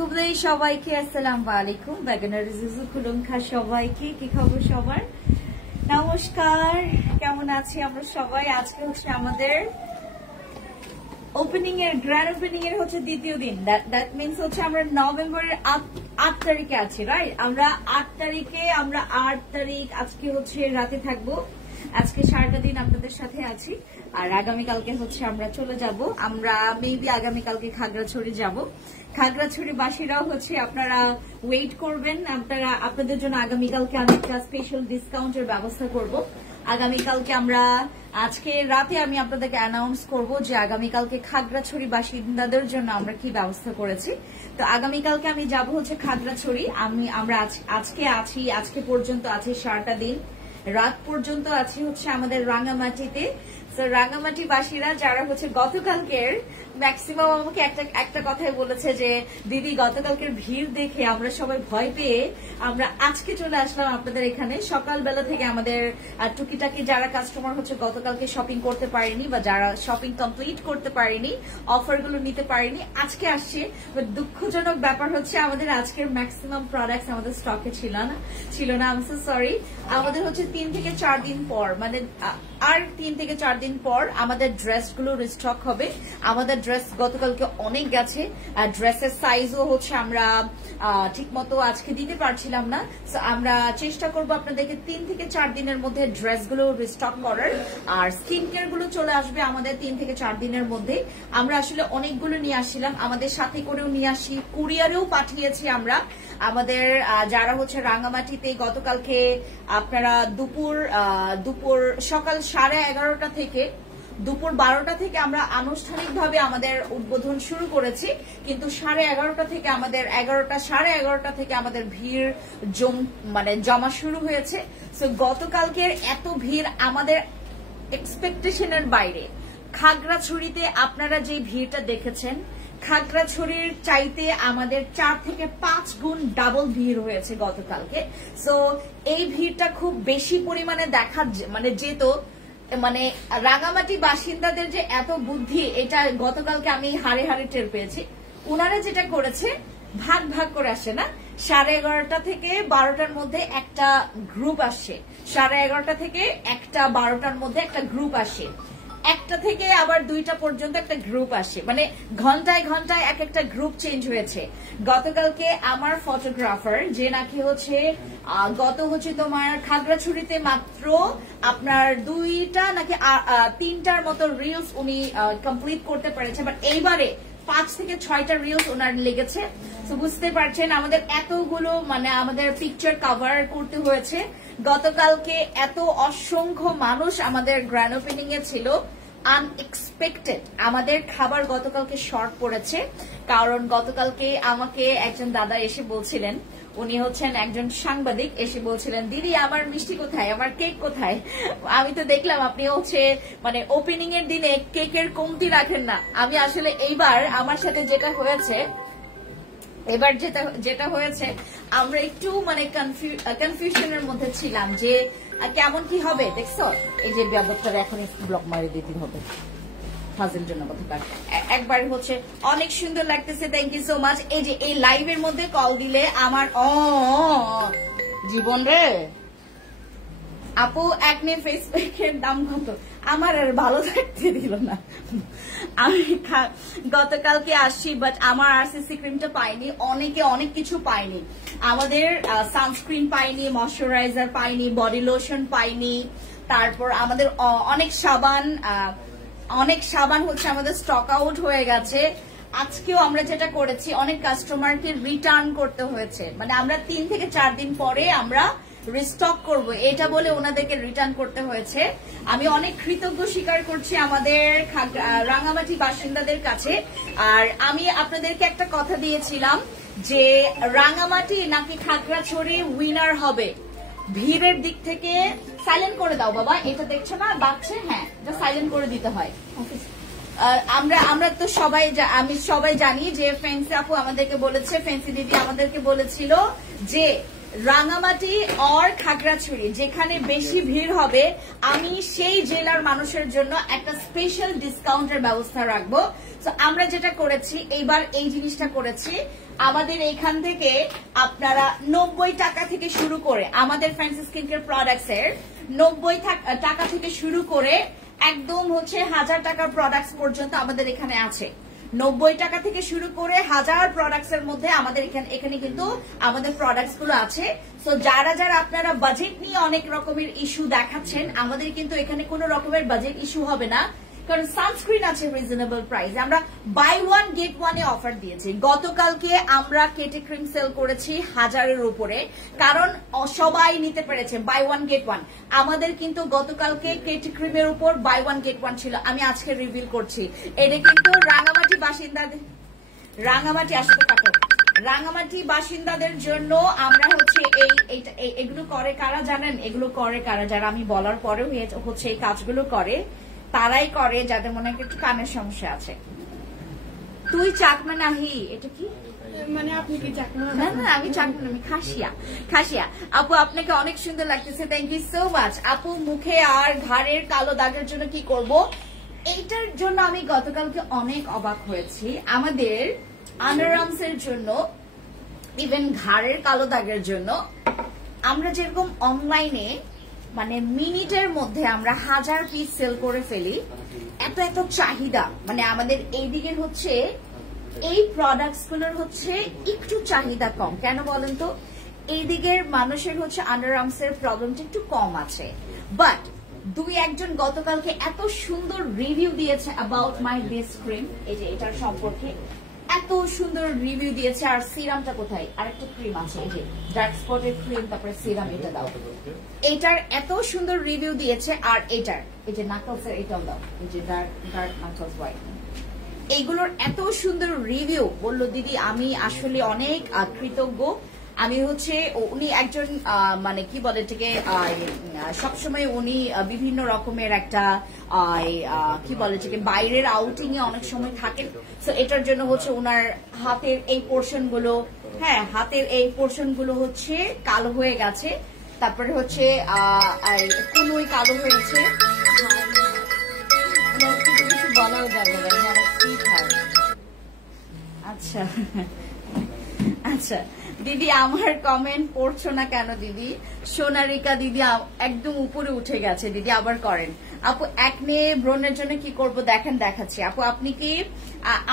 খুবই সবাইকে আসসালামু আলাইকুম। বেগানার রিজু খুলুমখা সবাইকে, কি খবর সবার? নমস্কার, কেমন আছি আমরা সবাই? আজকে হচ্ছে আমাদের ওপেনিং এর গ্র্যান্ড ওপেনিং এর হচ্ছে দ্বিতীয় দিন। দ্যাট মিনস হচ্ছে আমরা নভেম্বরের 8 তারিখে আছি, রাইট? আমরা 8 তারিখে, আমরা 8 তারিখ আজকে হচ্ছে রাতে থাকবো। আজকে সারাটা দিন আপনাদের সাথে আছি, আর আগামীকালকে হচ্ছে আমরা চলে যাব। আমরা মেবি আগামীকালকে খাগড়াছড়ি যাব। খাগড়াছড়ি বাসীরাও হচ্ছে আপনারা ওয়েট করবেন, আপনাদের জন্য আগামীকালকে আমি একটা স্পেশাল ডিসকাউন্টের ব্যবস্থা করব। আগামীকালকে আমরা আজকে রাতে আমি আপনাদেরকে অ্যানাউন্স করব যে আগামীকালকে খাগড়াছড়ি বাসিন্দাদের জন্য আমরা কি ব্যবস্থা করেছি। তো আগামীকালকে আমি যাব হচ্ছে খাগড়াছড়ি। আমরা আজকে পর্যন্ত আছি সারাটা দিন, রাত পর্যন্ত আছি হচ্ছে আমাদের রাঙামাটিতে। তো রাঙামাটি বাসীরা যারা হচ্ছে গতকালকের ম্যাক্সিমাম আমাকে একটা কথাই বলেছে যে দিদি গতকালকের ভিড় দেখে আমরা সবাই ভয় পেয়ে আমরা আজকে চলে আসলাম আপনাদের এখানে। সকালবেলা থেকে আমাদের টুকিটাকি যারা কাস্টমার হচ্ছে গতকালকে শপিং করতে পারেনি বা যারা শপিং কমপ্লিট করতে পারেনি, অফারগুলো নিতে পারেনি, আজকে আসছে। দুঃখজনক ব্যাপার হচ্ছে আমাদের আজকের ম্যাক্সিমাম প্রোডাক্টস আমাদের স্টকে ছিল না। I am so sorry. আমাদের হচ্ছে 3 থেকে 4 দিন পর, মানে আর 3 থেকে 4 দিন পর আমাদের ড্রেসগুলো রিস্টক হবে। আমাদের ড্রেস গতকালকে অনেক গেছে, ড্রেসের সাইজও হচ্ছে আমরা ঠিক মতো আজকে দিতে পারছিলাম না। সো আমরা চেষ্টা করবো আপনাদেরকে 3 থেকে 4 দিনের মধ্যে ড্রেসগুলো রিস্টক করার। আর স্কিন কেয়ার গুলো চলে আসবে আমাদের 3 থেকে 4 দিনের মধ্যে। আমরা আসলে অনেকগুলো নিয়ে আসছিলাম, আমাদের সাথে করেও নিয়ে আসি, কুরিয়ারেও পাঠিয়েছি আমরা। আমাদের যারা হচ্ছে রাঙামাটিতে গতকালকে আপনারা দুপুর সকাল 11:30 থেকে দুপুর 12টা থেকে আমরা আনুষ্ঠানিকভাবে আমাদের উদ্বোধন শুরু করেছি, কিন্তু 11:30 থেকে আমাদের 11:30 থেকে আমাদের ভিড় জমা শুরু হয়েছে। সো গতকালকের এত ভিড় আমাদের এক্সপেকটেশনের বাইরে। খাগড়াছড়িতে আপনারা যে ভিড়টা দেখেছেন, খাগড়াছড়ির চাইতে আমাদের 4 থেকে 5 গুণ ডাবল ভিড় হয়েছে গতকালকে। সো এই ভিড়টা খুব বেশি পরিমাণে যেত রাঙামাটি বাসিন্দাদের যে এত বুদ্ধি, এটা গতকালকে আমি হাড়ে হাড়ে টের পেয়েছি। ওনারা যেটা করেছে ভাগ করে আসে না, 11:30 থেকে 12টার মধ্যে একটা গ্রুপ আসে, 11:30 থেকে 12টার মধ্যে একটা গ্রুপ আসে, 1টা থেকে আবার 2টা পর্যন্ত একটা গ্রুপ আসে, মানে ঘন্টায় ঘন্টায় একটা গ্রুপ চেঞ্জ হয়েছে। গতকালকে আমার ফটোগ্রাফার যে নাকি হচ্ছে তোমার খাগড়াছড়িতে মাত্র আপনার 2টা নাকি 3টার মতো রিলস উনি কমপ্লিট করতে পেরেছে, বাট এইবারে 5 থেকে 6টা রিলস ওনার লেগেছে। তো বুঝতে পারছেন আমাদের এতগুলো আমাদের পিকচার কভার করতে হয়েছে। গতকালকে এত অসংখ্য মানুষ আমাদের গ্র্যান্ড ওপেনিং এ ছিল, আনএক্সপেক্টেড। আমাদের খাবার গতকালকে শর্ট পড়েছে, কারণ গতকালকে আমাকে একজন দাদা এসে বলছিলেন, উনি হচ্ছেন একজন সাংবাদিক, এসে বলছিলেন দিদি আমার মিষ্টি কোথায়, আমার কেক কোথায়? আমি তো দেখলাম আপনি হচ্ছে ওপেনিং এর দিনে কেকের কমতি রাখেন না। আমি আসলে এইবার আমার সাথে যেটা হয়েছে আমরা একটু কনফিউশনের মধ্যে ছিলাম যে কেমন কি হবে। দেখছো এই যে ব্যাপারটা এখন ব্লক মারি দিতে হবে ফাজিল জন্য কথাকার। একবার হচ্ছে অনেক সুন্দর লাগতেছে, থ্যাংক ইউ সো মাচ। এই যে এই লাইভের মধ্যে কল দিলে আমার জীবন রে আপু একনে ফেস প্যাকের দাম কত? আমার আর ভালো থাকতে দিল না। আমি গতকালকে আসছি, বাট আমার আরসিসি ক্রিমটা পাইনি, অনেকে অনেক কিছু পাইনি। আমাদের সানস্ক্রিন পাইনি, ময়শ্চারাইজার পাইনি, বডি লোশন পাইনি, তারপর আমাদের অনেক সাবান হচ্ছে আমাদের স্টক আউট হয়ে গেছে। আজকেও আমরা যেটা করেছি, অনেক কাস্টমারকে রিটার্ন করতে হয়েছে, আমরা 3 থেকে 4 দিন পরে আমরা রিস্টক করব এটা বলে ওনাদেরকে রিটার্ন করতে হয়েছে। আমি অনেক কৃতজ্ঞ স্বীকার করছি আমাদের রাঙামাটি বাসিন্দাদের কাছে। আর আমি আপনাদেরকে একটা কথা দিয়েছিলাম যে রাঙামাটি নাকি খাগড়াছড়ি উইনার হবে ভিড়ের দিক থেকে। সাইলেন্ট করে দাও বাবা, এটা দেখছো না বাচ্চা? হ্যাঁ, এটা সাইলেন্ট করে দিতে হয়। আমরা তো সবাই জানি যে ফেন্সি আপু আমাদেরকে বলেছে, ফেন্সি দিদি আমাদেরকে বলেছিল যে রাঙামাটি और খাগড়াছড়ি যেখানে বেশি ভিড় হবে আমি সেই জেলার মানুষের জন্য একটা স্পেশাল ডিসকাউন্টের ব্যবস্থা রাখবো। তো আমরা যেটা করেছি এইবার এই জিনিসটা করেছি, আমাদের এখান থেকে আপনারা 90 টাকা থেকে শুরু করে আমাদের ফ্যান্সি স্কিন কেয়ার প্রোডাক্টস এর 90 টাকা থেকে শুরু করে একদম হচ্ছে 1000 টাকার প্রোডাক্টস পর্যন্ত আমাদের এখানে আছে। 90 টাকা থেকে শুরু করে 1000 প্রোডাক্টস এর মধ্যে আমাদের এখানে কিন্তু আমাদের প্রোডাক্টস গুলো আছে। তো যারা যারা আপনারা বাজেট নিয়ে অনেক রকমের ইস্যু দেখাচ্ছেন, আমাদের কিন্তু এখানে কোনো রকমের বাজেট ইস্যু হবে না, কারণ সানস্ক্রিন আছে রিজনেবল প্রাইস। আমরা বাই ওয়ান গেট ওয়ানে অফার দিয়েছি। গতকালকে আমরা কেটে ক্রিম সেল করেছি 1000-এর উপরে, কারণ সবাই নিতে পেরেছে বাই ওয়ান গেট ওয়ান। আমাদের কিন্তু গতকালকে কেটে ক্রিমের উপর বাই ওয়ান গেট ওয়ান ছিল, আমি আজকে রিভিল করছি। এটা কিন্তু রাঙামাটি বাসিন্দাদের, রাঙামাটি আসতে পারো, রাঙামাটি বাসিন্দাদের জন্য আমরা হচ্ছে এগুলো করে কারা জানেন? এগুলো করে কারা? যারা আমি বলার পরেও হচ্ছে এই কাজগুলো করে, তারাই করে যাদের মনে একটু কানের সমস্যা আছে। তুই চাকমা নাহি, এটা কি মানে আপনি কি চাকমা? না না, আমি চাকমা, আমি খাসিয়া। খাসিয়া আপু, আপনাকে অনেক সুন্দর লাগতেছে, থ্যাংক ইউ সো মাচ। আপু, মুখে আর ঘাড়ের কালো দাগের জন্য কি করব? এইটার জন্য আমি গতকালকে অনেক অবাক হয়েছি। আমাদের আন্ডারআর্মস এর জন্য, ইভেন ঘাড়ের কালো দাগের জন্য আমরা যেরকম অনলাইনে মানে মিনিটের মধ্যে আমরা 1000 পিস সেল করে ফেলি, এত এত চাহিদা, মানে আমাদের এই দিকের হচ্ছে এই প্রোডাক্টস গুলোর হচ্ছে একটু চাহিদা কম। কেন বলেন তো? এই দিকের মানুষের হচ্ছে আন্ডারআর্মস এর প্রবলেমটা একটু কম আছে। বাট দুই একজন গতকালকে এত সুন্দর রিভিউ দিয়েছে অ্যাবাউট মাই বেস্ট ক্রিম, এই যে এটার সম্পর্কে এত সুন্দর রিভিউ দিয়েছে। আর সিরামটা কোথায়? আরেকটা ক্রিম আছে, এই যে ডার্ক স্পটের ক্রিম, তারপরে সিরাম, এটা দাও। এটার এত সুন্দর রিভিউ দিয়েছে। আর এটার এই যে নাকলসের এটাও দাও, এই যে ডার্ক নাকলস হোয়াইট, এইগুলোর এত সুন্দর রিভিউ। বললো দিদি আমি আসলে অনেক কৃতজ্ঞ। আমি হচ্ছে উনি একজন মানে কি বলে এটাকে, সবসময় উনি বিভিন্ন রকমের একটা কি বলে এটাকে বাইরের আউটিং এ অনেক সময় থাকেন। তো এটার জন্য হচ্ছে ওনার হাতের এই পোর্শন গুলো, হ্যাঁ হাতের এই পোর্শন গুলো হচ্ছে কালো হয়ে গেছে, তারপরে হচ্ছে কোনোই কালো হয়েছে, কিছু বলাও যাবে না। আচ্ছা আচ্ছা দিদি, আমার কমেন্ট পড়ছো না কেন দিদি? সোনারিকা দিদি একদম উপরে উঠে গেছে দিদি, আবার করেন। আপু, একনে ব্রণের জন্য কি করব দেখেন, দেখাচ্ছি। আপু, আপনি কি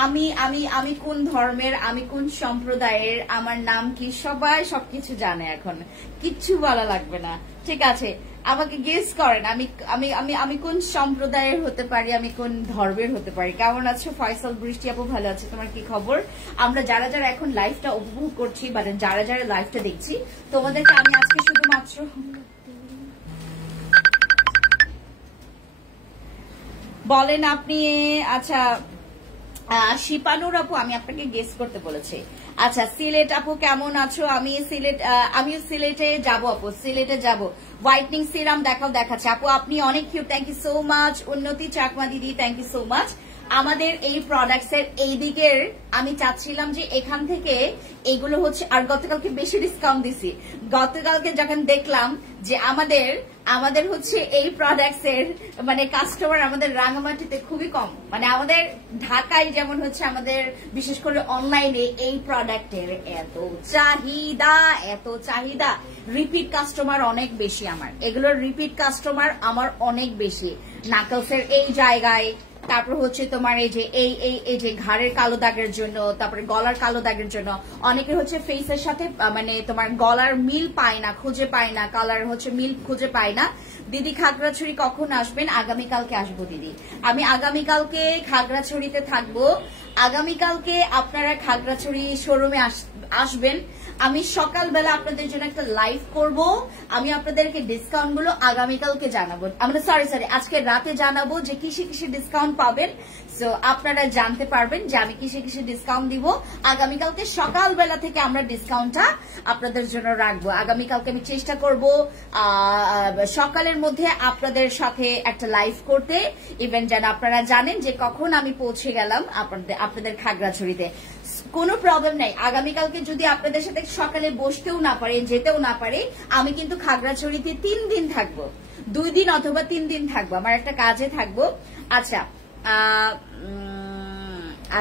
আমি আমি আমি কোন ধর্মের, আমি কোন সম্প্রদায়ের, আমার নাম কি, সবাই সবকিছু জানে, এখন কিচ্ছু বলা লাগবে না, ঠিক আছে? আমাকে গেস করেন আমি আমি আমি আমি কোন সম্প্রদায়ের হতে পারি, আমি কোন ধর্মের হতে পারি। কেমন আছো ফয়সাল? বৃষ্টি আপু ভালো আছে, তোমার কি খবর? আমরা যারা যারা এখন লাইভটা উপভোগ করছি, মানে যারা যারা লাইভটা দেখছি, তোমাদেরকে আমি আজকে শুধুমাত্র বলেন আপনি। আচ্ছা শিপানুর আপু, আমি আপনাকে গেস করতে বলেছি। আচ্ছা সিলেট আপু কেমন আছো? আমিও সিলেটে যাব আপু, সিলেটে যাব। হোয়াইটনিং সিরাম দেখাচ্ছে আপু, আপনি অনেক cute, thank you so much. Unnati Chakma দিদি, থ্যাংক ইউ সো মাচ। আমাদের এই প্রোডাক্টস এর এই দিকের আমি চাচ্ছিলাম যে এখান থেকে এগুলো হচ্ছে, আর গতকালকে বেশি ডিসকাউন্ট দিছি। গতকালকে যখন দেখলাম যে আমাদের হচ্ছে এই প্রোডাক্টস এর মানে কাস্টমার আমাদের রাঙামাটিতে খুবই কম, মানে আমাদের ঢাকায় যেমন হচ্ছে আমাদের বিশেষ করে অনলাইনে এই প্রোডাক্টের এত চাহিদা, রিপিট কাস্টমার অনেক বেশি। আমার এগুলোর রিপিট কাস্টমার আমার অনেক বেশি। নাকলসের এই জায়গায়, তারপর হচ্ছে তোমার এই যে ঘাড়ের কালো দাগের জন্য, তারপরে গলার কালো দাগের জন্য। অনেকে হচ্ছে ফেসের সাথে মানে তোমার গলার মিল পায় না, খুঁজে পায় না, কালার হচ্ছে মিল খুঁজে পায় না। দিদি খাগড়াছড়ি কখন আসবেন? আগামীকালকে আসবো দিদি, আমি আগামীকালকে খাগড়াছড়িতে থাকবো। আগামীকালকে আপনারা খাগড়াছড়ি শোরুমে আসবেন। আমি সকালবেলা আপনাদের জন্য একটা লাইভ করব, আমি আপনাদেরকে ডিসকাউন্ট গুলো আগামীকালকে জানাবো, আমরা সরি আজকে রাতে জানাবো যে কিসে কিসে ডিসকাউন্ট পাবেন। সো আপনারা জানতে পারবেন যে আমি কিসে কিসে ডিসকাউন্ট দিব। আগামীকালকে সকালবেলা থেকে আমরা ডিসকাউন্টটা আপনাদের জন্য রাখবো। আগামীকালকে আমি চেষ্টা করব সকালের মধ্যে আপনাদের সাথে একটা লাইভ করতে, ইভেন যেন আপনারা জানেন যে কখন আমি পৌঁছে গেলাম আপনাদের খাগড়াছড়িতে। কোনো প্রবলেম নাই। আগামীকালকে যদি আপনাদের সাথে সকালে বসতেও না পারে, যেতেও না পারে, আমি কিন্তু খাগড়াছড়িতে 3 দিন থাকবো, 2 দিন অথবা 3 দিন থাকবো, আমার একটা কাজে থাকবো। আচ্ছা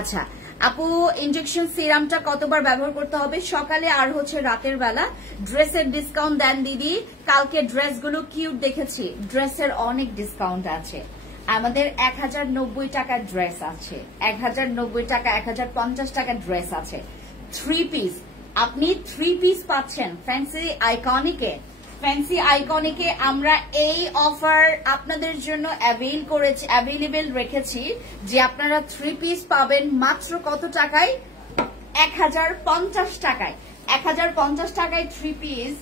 আচ্ছা আপু, ইনজেকশন সিরামটা কতবার ব্যবহার করতে হবে? সকালে আর হচ্ছে রাতের বেলা। ড্রেসের ডিসকাউন্ট দেন দিদি? কালকে ড্রেসগুলো কিউট দেখেছি, ড্রেসের অনেক ডিসকাউন্ট আছে। আমাদের 1090 টাকার ড্রেস আছে, 1090 টাকা, 1050 টাকার ড্রেস আছে। 3 পিস, আপনি 3 পিস পাচ্ছেন ফ্যান্সি আইকনিকে। ফ্যান্সি আইকনিকে আমরা এই অফার আপনাদের জন্য অ্যাভেলেবেল রেখেছি যে আপনারা 3 পিস পাবেন মাত্র কত টাকায়? 1050 টাকায়। 1050 টাকায় 3 পিস।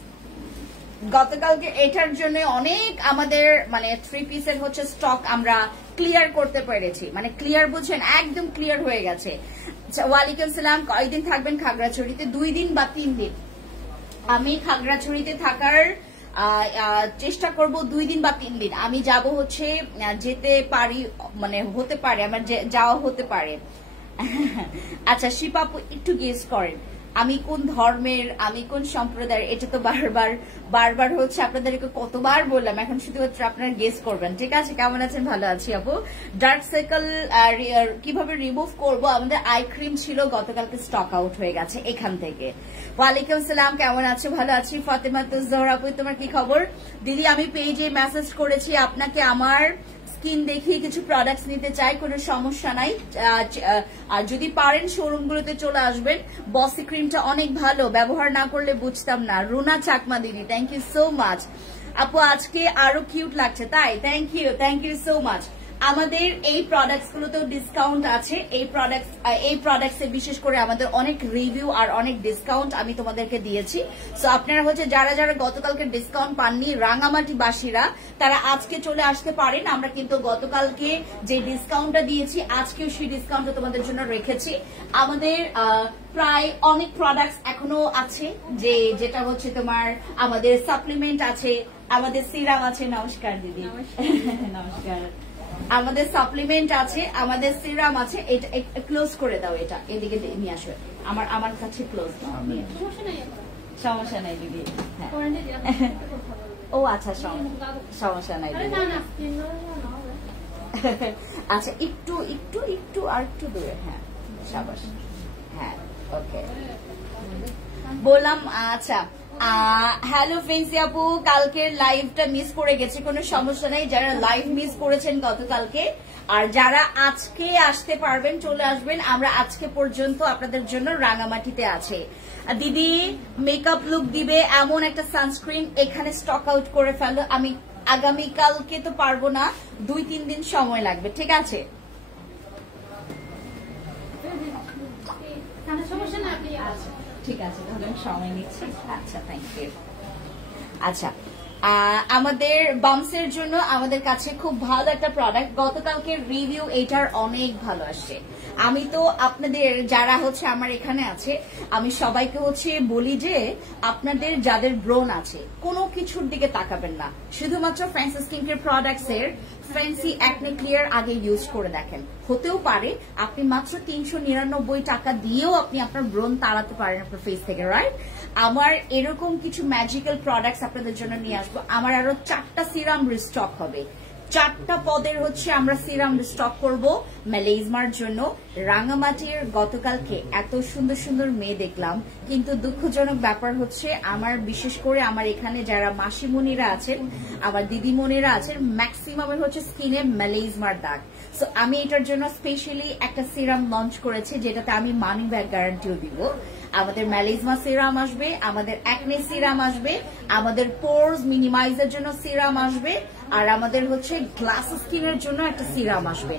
গতকালকে এটার জন্য অনেক আমাদের মানে 3 পিসের হচ্ছে স্টক আমরা ক্লিয়ার করতে পেরেছি, মানে ক্লিয়ার বুঝছেন, একদম ক্লিয়ার হয়ে গেছে। ওয়ালাইকুম সালাম। কয়দিন থাকবেন খাগড়াছড়িতে? 2 দিন বা 3 দিন। আমি খাগড়াছড়িতে থাকার চেষ্টা করব 2 দিন বা 3 দিন। আমি যাব হচ্ছে, যেতে পারি, মানে হতে পারে আমার যাওয়া হতে পারে। আচ্ছা শিপাপু, একটু গেস করেন আমি কোন ধর্মের, আমি কোন সম্প্রদায়ের? এটা তো বারবার হচ্ছে আপনাদেরকে কতবার বললাম, এখন শুধুমাত্র আপনারা গেস করবেন। ঠিক আছে, কেমন আছেন? ভালো আছি আপু। ডার্ক সার্কেল কিভাবে রিমুভ করব? আমাদের আই ক্রিম ছিল, গতকালকে স্টক আউট হয়ে গেছে এখান থেকে। ওয়ালাইকুম সালাম, কেমন আছো? ভালো আছি। ফাতেমা তুজোহর আপু, তোমার কি খবর? দিদি আমি পেজে মেসেজ করেছি আপনাকে, আমার স্কিন দেখিয়ে কিছু প্রোডাক্টস নিতে চাই, কোনো সমস্যা নাই। আর যদি পারেন শোরুমগুলোতে চলে আসবেন। বসি ক্রিমটা অনেক ভালো, ব্যবহার না করলে বুঝতাম না। রুনা চাকমা দিদি, থ্যাংক ইউ সো মাচ। আপু আজকে আরো কিউট লাগছে, তাই? Thank you so much. আমাদের এই প্রোডাক্টস গুলোতেও ডিসকাউন্ট আছে। এই প্রোডাক্টস এ বিশেষ করে আমাদের অনেক রিভিউ আর অনেক ডিসকাউন্ট আমি তোমাদেরকে দিয়েছি। সো আপনারা হচ্ছে যারা গতকালকে ডিসকাউন্ট পাননি, রাঙামাটি বাসীরা, তারা আজকে চলে আসতে পারেন। আমরা কিন্তু গতকালকে যে ডিসকাউন্টটা দিয়েছি, আজকেও সেই ডিসকাউন্টটা তোমাদের জন্য রেখেছি। আমাদের প্রায় অনেক প্রোডাক্টস এখনো আছে, যেটা হচ্ছে তোমার আমাদের সাপ্লিমেন্ট আছে, আমাদের সিরাম আছে। নমস্কার দিদি। নমস্কার। আমাদের সাপ্লিমেন্ট আছে, আমাদের সিরাম আছে। এটা ক্লোজ করে দাও, এটা এদিকে নিয়ে আসো, আমার কাছে ক্লোজ দাও। সমস্যা নাই দিদি। ও আচ্ছা, সমস্যা নাই দিদি। আচ্ছা একটু আর একটু দূরে। হ্যাঁ সাবাস। হ্যাঁ ওকে বললাম। আচ্ছা হ্যালো ফেন্সি আপু, কালকের লাইভটা মিস করে গেছে, কোনো সমস্যা নেই। যারা লাইভ মিস করেছেন গতকালকে, আর যারা আজকে আসতে পারবেন চলে আসবেন। আমরা আজকে পর্যন্ত আপনাদের জন্য রাঙামাটিতে আছে। দিদি মেকআপ লুক দিবে এমন একটা সানস্ক্রিন এখানে স্টক আউট করে ফেলো। আমি আগামীকালকে তো পারবো না, 2-3 দিন সময় লাগবে। ঠিক আছে, ঠিক আছে, তাহলে আমি সময় নিচ্ছি। আচ্ছা থ্যাংক ইউ। আচ্ছা আমাদের বামসের জন্য আমাদের কাছে খুব ভালো একটা প্রোডাক্ট, গতকালকে রিভিউ এটার অনেক ভালো আসছে। আমি তো আপনাদের যারা হচ্ছে আমার এখানে আছে, আমি সবাইকে হচ্ছে বলি যে আপনাদের যাদের ব্রণ আছে কোনো কিছুর দিকে তাকাবেন না, শুধুমাত্র ফ্যান্সি স্কিন কেয়ার প্রোডাক্টস এর ফ্যান্সি অ্যাকনে ক্লিয়ার আগে ইউজ করে দেখেন। হতেও পারে আপনি মাত্র 399 টাকা দিয়েও আপনি আপনার ব্রণ তাড়াতে পারেন আপনার ফেস থেকে, রাইট? আমার এরকম কিছু ম্যাজিক্যাল প্রোডাক্টস আপনাদের জন্য নিয়ে আসবো। আমার আরো 4টা সিরাম রিস্টক হবে, 4টা পদের হচ্ছে আমরা সিরাম স্টক করব মেলেজমার জন্য। রাঙামাটির গতকালকে এত সুন্দর সুন্দর মেয়ে দেখলাম, কিন্তু দুঃখজনক ব্যাপার হচ্ছে আমার বিশেষ করে আমার এখানে যারা মাসিমণিরা আছেন, আমার দিদিমণিরা আছেন, ম্যাক্সিমামের হচ্ছে স্কিনে মেলেজমার দাগ। সো আমি এটার জন্য স্পেশালি একটা সিরাম লঞ্চ করেছি, যেটাতে আমি মানি ব্যাক গ্যারান্টিও দিব। আমাদের মেলেজমা সিরাম আসবে, আমাদের অ্যাকনে সিরাম আসবে, আমাদের পোরস মিনিমাইজের জন্য সিরাম আসবে, আর আমাদের হচ্ছে গ্লাস স্কিনের জন্য একটা সিরাম আসবে।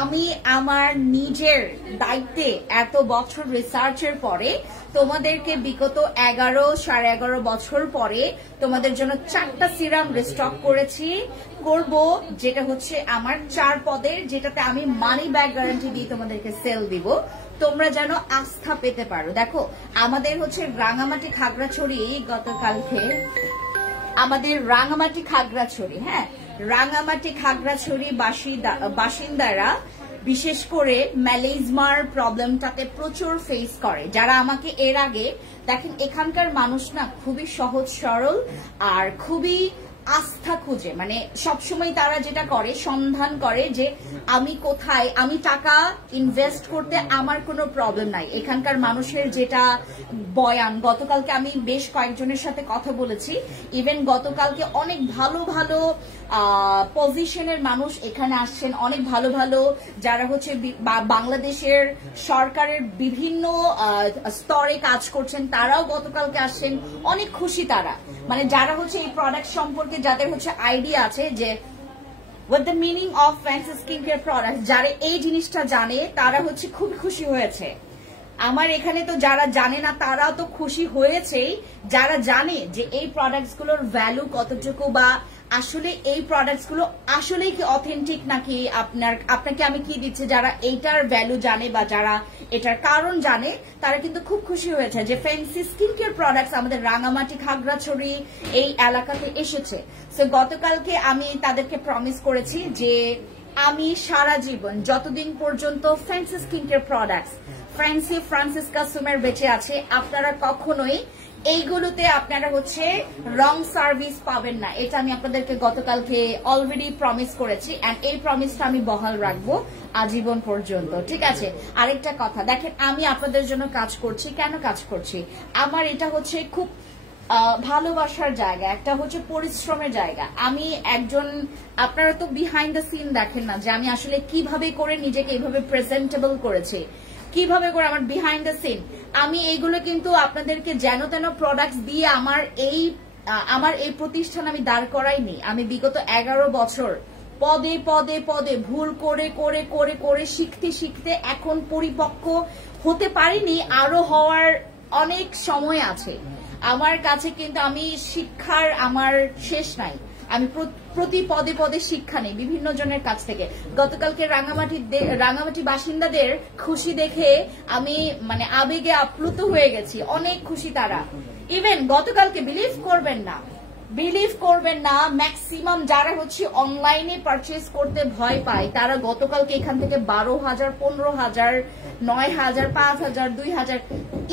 আমি আমার নিজের দায়িত্বে এত বছর রিসার্চের পরে তোমাদেরকে বিগত 11-11.5 বছর পরে তোমাদের জন্য 4টা সিরাম রিস্টক করব, যেটা হচ্ছে আমার 4 পদের, যেটাতে আমি মানি ব্যাক গ্যারান্টি দিয়ে তোমাদেরকে সেল দিব, তোমরা যেন আস্থা পেতে পারো। দেখো আমাদের হচ্ছে রাঙামাটি খাগড়াছড়ি, গতকালকে আমাদের রাঙামাটি খাগড়াছড়ি, হ্যাঁ রাঙামাটি খাগড়াছড়ি বাসিন্দারা বিশেষ করে ম্যালেজমার প্রবলেমটাতে প্রচুর ফেস করে। যারা আমাকে এর আগে দেখেন, এখানকার মানুষ না খুবই সহজ সরল আর খুবই আস্থা খুঁজে, মানে সবসময় তারা যেটা করে সন্ধান করে যে আমি কোথায়, আমি টাকা ইনভেস্ট করতে আমার কোনো প্রবলেম নাই। এখানকার মানুষের যেটা বয়ান, গতকালকে আমি বেশ কয়েকজনের সাথে কথা বলেছি, ইভেন গতকালকে অনেক ভালো ভালো পজিশনের মানুষ এখানে আসছেন, অনেক ভালো ভালো যারা হচ্ছে বাংলাদেশের সরকারের বিভিন্ন স্তরে কাজ করছেন, তারাও গতকালকে আসছেন। অনেক খুশি তারা, মানে যারা হচ্ছে এই প্রোডাক্ট সম্পর্কে যাদের হচ্ছে আইডিয়া আছে যে what the meaning of fancy skincare products, যারা এই জিনিসটা জানে তারা হচ্ছে খুব খুশি হয়েছে। আমার এখানে তো যারা জানে না তারাও তো খুশি হয়েছেই, যারা জানে যে এই প্রোডাক্টস গুলোর ভ্যালু কতটুকু বা আসলে এই প্রোডাক্টস গুলো আসলে কি অথেন্টিক নাকি আপনাকে আমি কি দিচ্ছি, যারা এইটার ভ্যালু জানে বা যারা এটার কারণ জানে তারা কিন্তু খুব খুশি হয়েছে যে ফ্যান্সি স্কিন কেয়ার প্রোডাক্টস আমাদের রাঙামাটি খাগড়াছড়ি এই এলাকাতে এসেছে। সো গতকালকে আমি তাদেরকে প্রমিস করেছি যে আমি সারা জীবন যতদিন পর্যন্ত fancy skin care products fancy Francisca সুমের বেঁচে আছে, আপনারা কখনোই এইগুলোতে আপনারা হচ্ছে রং সার্ভিস পাবেন না। এটা আমি আপনাদেরকে গতকালকে অলরেডি প্রমিস করেছি, এন্ড এই প্রমিসটা আমি বহাল রাখবো আজীবন পর্যন্ত, ঠিক আছে? আরেকটা কথা দেখেন, আমি আপনাদের জন্য কাজ করছি, কেন কাজ করছি? আমার এটা হচ্ছে খুব ভালোবাসার জায়গা, একটা হচ্ছে পরিশ্রমের জায়গা। আমি একজন, আপনারা তো বিহাইন্ড দ্য সিন দেখেন না যে আমি আসলে কিভাবে করে নিজেকে এইভাবে প্রেজেন্টেবল করেছি, কিভাবে করে আমার বিহাইন্ড দ্য সিন। আমি এইগুলো কিন্তু আপনাদেরকে যেন তেন প্রোডাক্টস দিয়ে আমার এই প্রতিষ্ঠান আমি দাঁড় করাইনি। আমি বিগত 11 বছর পদে পদে পদে ভুল করে করে করে করে শিখতে শিখতে এখন পরিপক্ক হতে পারিনি, আরো হওয়ার অনেক সময় আছে আমার কাছে, কিন্তু আমি শিক্ষার আমার শেষ নাই। আমি প্রতি পদে পদে শিক্ষা নেই বিভিন্ন জনের কাছ থেকে। গতকালকে রাঙামাটি বাসিন্দাদের খুশি দেখে আমি মানে আবেগে আপ্লুত হয়ে গেছি, অনেক খুশি তারা। ইভেন গতকালকে বিলিভ করবেন না ম্যাক্সিমাম যারা হচ্ছে অনলাইনে পারচেজ করতে ভয় পায় তারা গতকালকে এখান থেকে 12,000, 15,000, 9,000, 5,000, 2,000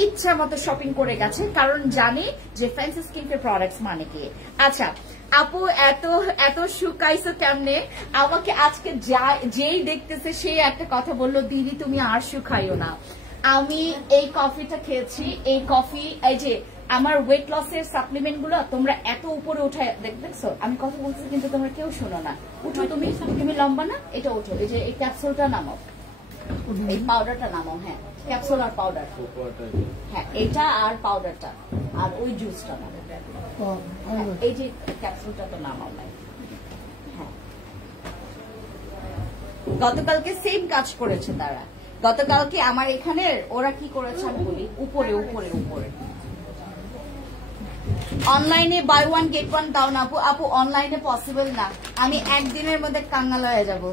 ইচ্ছা মতো শপিং করে গেছে, কারণ জানে যে ফ্যান্সি স্কিন কেয়ার প্রোডাক্টস মানে কি। আচ্ছা আপু, এত শুকাইছো কেমনে? আমাকে আজকে যেই দেখতেছে সেই একটা কথা বললো, দিদি তুমি আর শুকাইও না। আমি এই কফিটা খেয়েছি, এই কফি, এই যে আমার ওয়েট লসের সাপ্লিমেন্ট গুলো তোমরা এত উপরে উঠায় দেখছো, আমি কথা বলছি কিন্তু তোমরা কেউ শোনো না। উঠো, তুমি লম্বা না, এটা উঠো, এই যে এই ক্যাপসুলটা নামাও, এই পাউডারটা নামাও। হ্যাঁ, ক্যাপসুল আর পাউডার, হ্যাঁ এটা আর পাউডারটা আর ওই জুসটা নামাও। এই যে ক্যাপসুলটা তো নামাও নাই। হ্যাঁ, গতকালকে সেম কাজ করেছে তারা। গতকালকে আমার এখানে ওরা কি করেছে আমি বলি, উপরে উপরে উপরে অনলাইনে বাই ওয়ান গেট ওয়ান দাও না আপু অনলাইনে পসিবল না, আমি একদিনের মধ্যে কাঙ্গাল হয়ে যাব।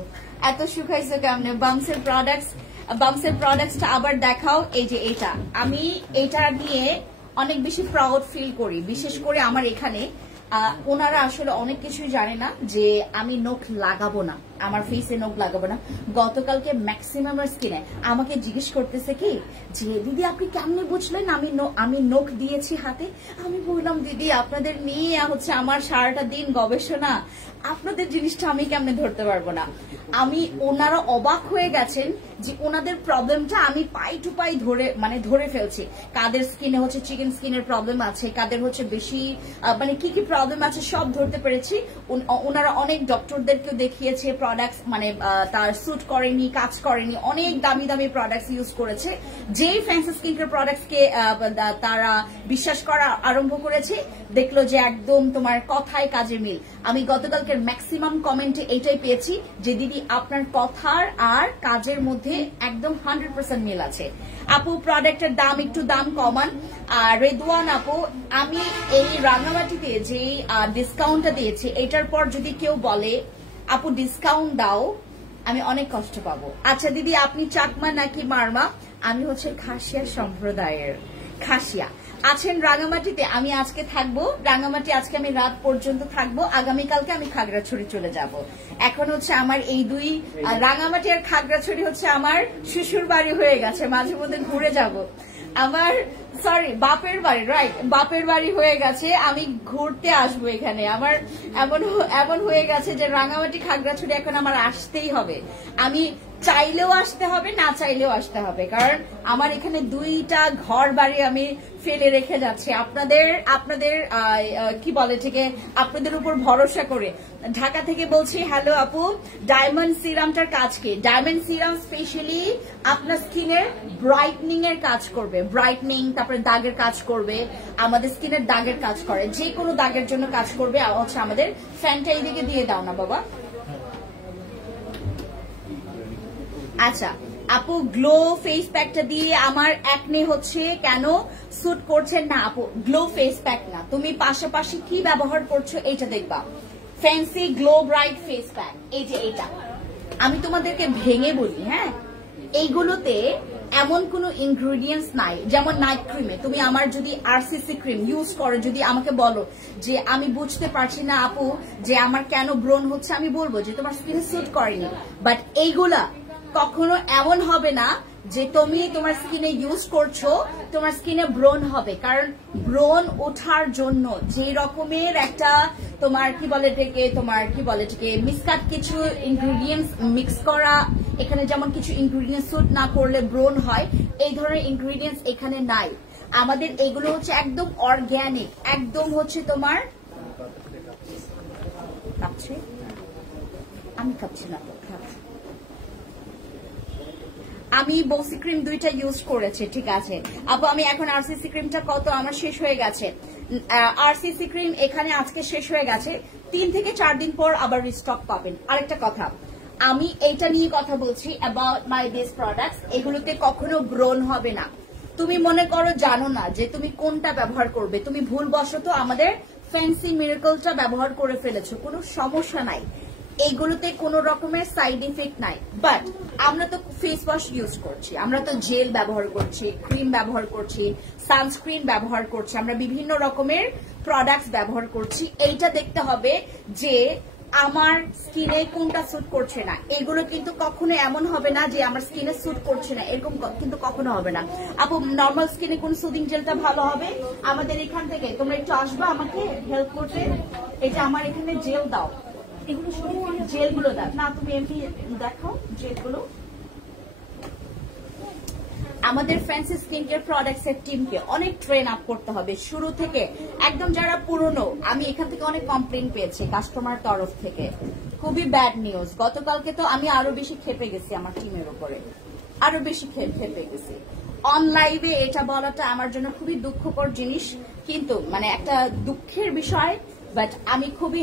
এত শুকাইছে কেমনে? বামসের প্রোডাক্টসটা আবার দেখাও। এই যে এটা, আমি এটা নিয়ে অনেক বেশি প্রাউড ফিল করি, বিশেষ করে আমার এখানে ওনারা আসলে অনেক কিছুই জানে না যে আমি নখ লাগাবো না, আমার ফেসে নখ লাগাবো না। গতকালকে ম্যাক্সিমাম স্কিনে আমাকে জিজ্ঞেস করতেছে কি যে দিদি আপনি কেমনে বুঝলেন আমি নখ দিয়েছি হাতে? আমি বললাম দিদি আপনাদের নিয়ে হচ্ছে আমার সারাটা দিন গবেষণা, আপনাদের জিনিসটা আমি কেমনে ধরতে পারবো না? ওনারা অবাক হয়ে গেছেন যে ওনাদের প্রবলেমটা আমি পাই টু পাই ধরে ফেলছি। কাদের স্কিনে হচ্ছে চিকেন স্কিনের প্রবলেম আছে, কাদের হচ্ছে বেশি মানে কি কি প্রবলেম আছে সব ধরতে পেরেছি। ওনারা অনেক ডক্টরদেরকেও দেখিয়েছে, প্রোডাক্টস মানে তার স্যুট করেনি, কাজ করেনি, অনেক দামি দামি প্রোডাক্টস ইউজ করেছে। যেই ফ্যান্সি স্কিন কেয়ার প্রোডাক্টস কে তারা বিশ্বাস করা আরম্ভ করেছে, দেখলো যে একদম তোমার কথায় কাজে মিল। আমি গতকালকের ম্যাক্সিমাম কমেন্টে এইটাই পেয়েছি যে দিদি আপনার কথার আর কাজের মধ্যে একদম 100% মিল আছে। আপু প্রোডাক্টের দাম একটু কমান। আর রেদওয়ান আপু, আমি এই রাঙামাটিতে যে ডিসকাউন্টটা দিয়েছি এটার পর যদি কেউ বলে আপু ডিসকাউন্ট দাও, আমি অনেক কষ্ট পাবো। আচ্ছা দিদি আপনি চাকমা নাকি মারমা? আমি হচ্ছে খাসিয়া সম্প্রদায়ের, খাসিয়া। আছেন রাঙামাটিতে, আমি আজকে থাকবো রাঙামাটি, আজকে আমি রাত পর্যন্ত থাকবো, আগামীকালকে আমি খাগড়াছড়ি চলে যাব। এখন হচ্ছে আমার এই দুই রাঙামাটি আর খাগড়াছড়ি হচ্ছে আমার শ্বশুর বাড়ি হয়ে গেছে, মাঝে মধ্যে ঘুরে যাব। আমার সরি বাপের বাড়ি, রাইট, বাপের বাড়ি হয়ে গেছে, আমি ঘুরতে আসবো এখানে। আমার এমন হয়ে গেছে যে রাঙামাটি খাগড়াছড়ি এখন আমার আসতেই হবে, আমি চাইলেও আসতে হবে, না চাইলেও আসতে হবে, কারণ আমার এখানে দুইটা ঘর বাড়ি আমি ফেলে রেখে যাচ্ছি আপনাদের কি বলে থেকে আপনাদের উপর ভরসা করে। ঢাকা থেকে বলছি, হ্যালো আপু, ডায়মন্ড সিরামটার কাজ কি? ডায়মন্ড সিরাম স্পেশালি আপনার স্কিনের ব্রাইটনিং এর কাজ করবে, ব্রাইটনিং, তারপরে দাগের কাজ করবে, আমাদের স্কিনের দাগের কাজ করে, যে কোনো দাগের জন্য কাজ করবে। হচ্ছে আমাদের ফ্যানটা এইদিকে দিয়ে দাও না বাবা। আচ্ছা আপু, গ্লো ফেস প্যাকটা দিয়ে আমার একনে হচ্ছে কেন স্যুট করছে না? আপু গ্লো ফেস প্যাক না, তুমি পাশাপাশি কি ব্যবহার করছো এইটা দেখবা। Fancy glow bright face pack, এই যে এটা আমি তোমাদেরকে ভেঙে বলি, হ্যাঁ, এইগুলোতে এমন কোনো ইনগ্রেডিয়েন্টস নাই। যেমন নাইট ক্রিমে তুমি আমার যদি আরসিসি ক্রিম ইউজ করো, যদি আমাকে বলো যে আমি বুঝতে পারছি না আপু যে আমার কেন ব্রণ হচ্ছে, আমি বলবো যে তোমার স্কিনে স্যুট করেনি। বাট এইগুলা কখনো এমন হবে না যে তুমি তোমার স্কিনে ইউজ করছো তোমার স্কিনে ব্রণ হবে, কারণ ব্রণ ওঠার জন্য যে রকমের একটা তোমার কি বলে এটাকে মিসকাট কিছু ইনগ্রেডিয়েন্টস মিক্স করা, এখানে যেমন কিছু ইনগ্রেডিয়েন্টস স্যুট না করলে ব্রণ হয়, এই ধরনের ইনগ্রেডিয়েন্টস এখানে নাই। আমাদের এগুলো হচ্ছে একদম অর্গ্যানিক, একদম হচ্ছে তোমার আমি খাচ্ছি না, আমি বসি ক্রিম দুইটা ইউজ করেছি, ঠিক আছে আপু। আমি এখন আরসিসি ক্রিমটা কত আমার শেষ হয়ে গেছে, আরসিসি ক্রিম এখানে আজকে শেষ হয়ে গেছে, 3 থেকে 4 দিন পর আবার রিস্টক পাবেন। আরেকটা কথা, আমি এইটা নিয়ে কথা বলছি অ্যাবাউট মাই বেস্ট প্রোডাক্টস, এগুলোতে কখনো ব্রণ হবে না। তুমি মনে করো জানো না যে তুমি কোনটা ব্যবহার করবে, তুমি ভুলবশত আমাদের ফ্যান্সি মিরাকলটা ব্যবহার করে ফেলেছো, কোনো সমস্যা নাই, এইগুলোতে কোনো রকমের সাইড ইফেক্ট নাই। বাট আমরা তো ফেস ওয়াশ ইউজ করছি, আমরা তো জেল ব্যবহার করছি, ক্রিম ব্যবহার করছি, সানস্ক্রিন ব্যবহার করছি, আমরা বিভিন্ন রকমের প্রোডাক্টস ব্যবহার করছি। এইটা দেখতে হবে যে আমার স্কিনে কোনটা স্যুট করছে না। এগুলো কিন্তু কখনো এমন হবে না যে আমার স্কিনে স্যুট করছে না, এরকম কিন্তু কখনো হবে না। আপু নর্মাল স্কিনে কোন সুদিং জেলটা ভালো হবে? আমাদের এখান থেকে তোমরা একটু আসবা আমাকে হেল্প করতে, এই যে আমার এখানে জেল দাও, এগুলো জেলগুলো দাও না, তুমি এমনি দেখো জেলগুলো। আমাদের ফ্যান্সি স্কিন কেয়ার প্রোডাক্টস এর টিমকে অনেক ট্রেন আপ করতে হবে শুরু থেকে, একদম যারা পুরনো। আমি এখান থেকে অনেক কমপ্লেন পেয়েছি কাস্টমার তরফ থেকে, খুবই ব্যাড নিউজ। গতকালকে তো আমি আরো বেশি খেপে গেছি, আমার টিমের উপরে আরো বেশি খেপে গেছি। অন লাইভে এটা বলাটা আমার জন্য খুবই দুঃখকর জিনিস, কিন্তু মানে একটা দুঃখের বিষয়। বাট আমি খুবই